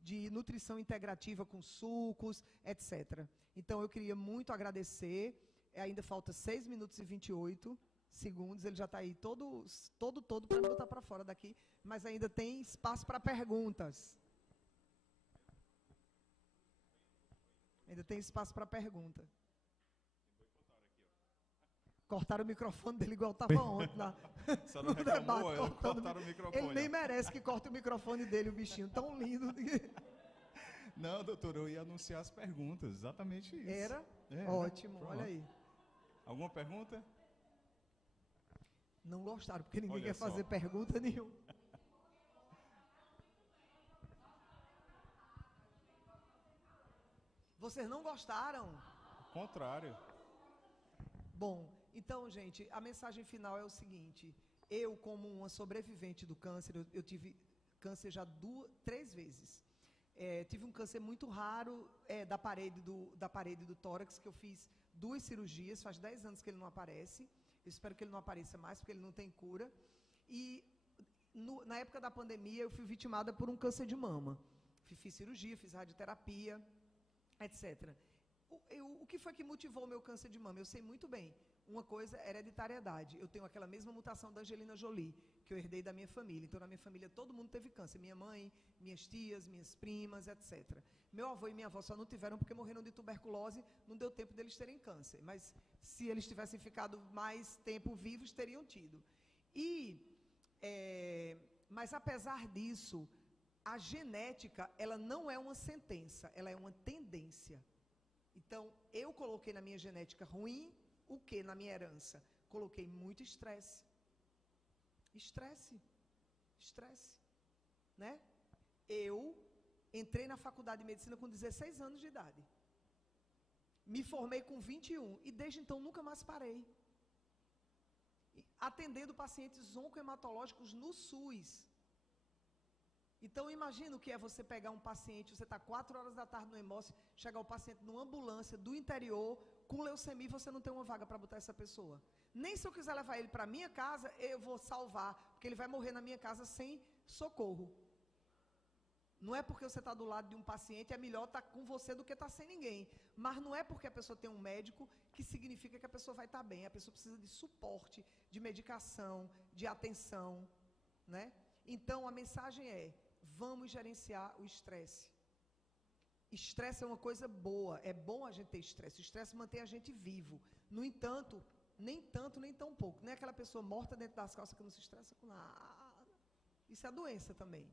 de nutrição integrativa com sucos, etc. Então, eu queria muito agradecer. Ainda falta 6 minutos e 28 segundos. Ele já está aí todo para botar para fora daqui. Mas ainda tem espaço para perguntas. Ainda tem espaço para pergunta. Cortaram o microfone dele igual estava ontem lá. Só não reclamou, cortaram o microfone. Ele nem merece que corte o microfone dele, o bichinho, tão lindo. Não, doutor, eu ia anunciar as perguntas, exatamente isso. Era? Ótimo, olha aí. Alguma pergunta? Não gostaram, porque ninguém quer fazer pergunta nenhuma. Vocês não gostaram? Ao contrário. Bom, então, gente, a mensagem final é o seguinte. Eu, como uma sobrevivente do câncer, eu tive câncer já 3 vezes. Tive um câncer muito raro da parede do tórax, que eu fiz 2 cirurgias, faz 10 anos que ele não aparece. Eu espero que ele não apareça mais, porque ele não tem cura. E na época da pandemia, eu fui vitimada por um câncer de mama. Fiz cirurgia, fiz radioterapia, etc. O que foi que motivou o meu câncer de mama? Eu sei muito bem. Uma coisa é hereditariedade. Eu tenho aquela mesma mutação da Angelina Jolie, que eu herdei da minha família. Então, na minha família, todo mundo teve câncer. Minha mãe, minhas tias, minhas primas, etc. Meu avô e minha avó só não tiveram porque morreram de tuberculose. Não deu tempo deles terem câncer. Mas, se eles tivessem ficado mais tempo vivos, teriam tido. Mas, apesar disso, a genética, ela não é uma sentença, ela é uma tendência. Então, eu coloquei na minha genética ruim, o que na minha herança? Coloquei muito estresse. Estresse, né? Eu entrei na faculdade de medicina com 16 anos de idade. Me formei com 21 e desde então nunca mais parei. Atendendo pacientes oncohematológicos no SUS. Então, imagina o que é você pegar um paciente, você está 4 horas da tarde no Hemócio, chegar o paciente numa ambulância do interior, com leucemia, e você não tem uma vaga para botar essa pessoa. Nem se eu quiser levar ele para a minha casa, eu vou salvar, porque ele vai morrer na minha casa sem socorro. Não é porque você está do lado de um paciente, é melhor estar com você do que estar sem ninguém. Mas não é porque a pessoa tem um médico que significa que a pessoa vai estar bem. A pessoa precisa de suporte, de medicação, de atenção, né? Então, a mensagem é: vamos gerenciar o estresse. Estresse é uma coisa boa, é bom a gente ter estresse. O estresse mantém a gente vivo. No entanto, nem tanto, nem tão pouco. Nem aquela pessoa morta dentro das calças que não se estressa com nada. Isso é doença também.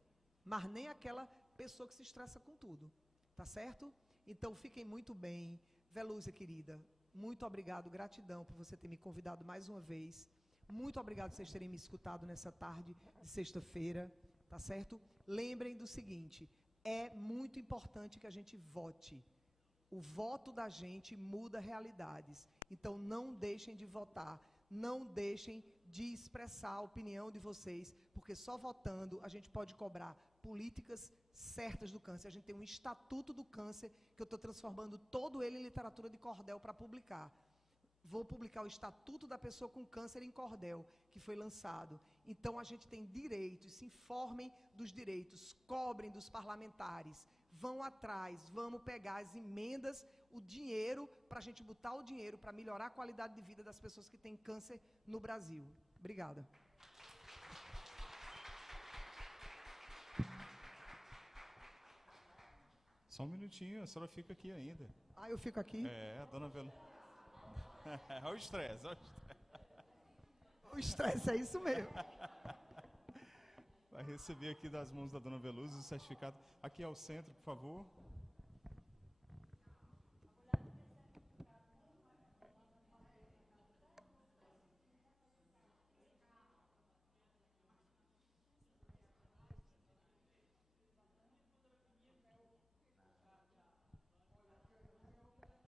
Mas nem aquela pessoa que se estressa com tudo. Tá certo? Então, fiquem muito bem. Velúzia, querida, muito obrigado, gratidão por você ter me convidado mais uma vez. Muito obrigado por vocês terem me escutado nessa tarde de sexta-feira. Tá certo? Lembrem do seguinte: é muito importante que a gente vote. O voto da gente muda realidades. Então, não deixem de votar. Não deixem de expressar a opinião de vocês, porque só votando a gente pode cobrar políticas certas do câncer. A gente tem um Estatuto do Câncer, que eu estou transformando todo ele em literatura de cordel para publicar. Vou publicar o Estatuto da Pessoa com Câncer em Cordel, que foi lançado. Então, a gente tem direitos, se informem dos direitos, cobrem dos parlamentares, vão atrás, vamos pegar as emendas, o dinheiro, para a gente botar o dinheiro para melhorar a qualidade de vida das pessoas que têm câncer no Brasil. Obrigada. Só um minutinho, a senhora fica aqui ainda. Ah, eu fico aqui? A dona Velu. Olha o estresse, olha o estresse. O estresse, é isso mesmo. Vai receber aqui das mãos da dona Velusa o certificado. Aqui ao centro, por favor.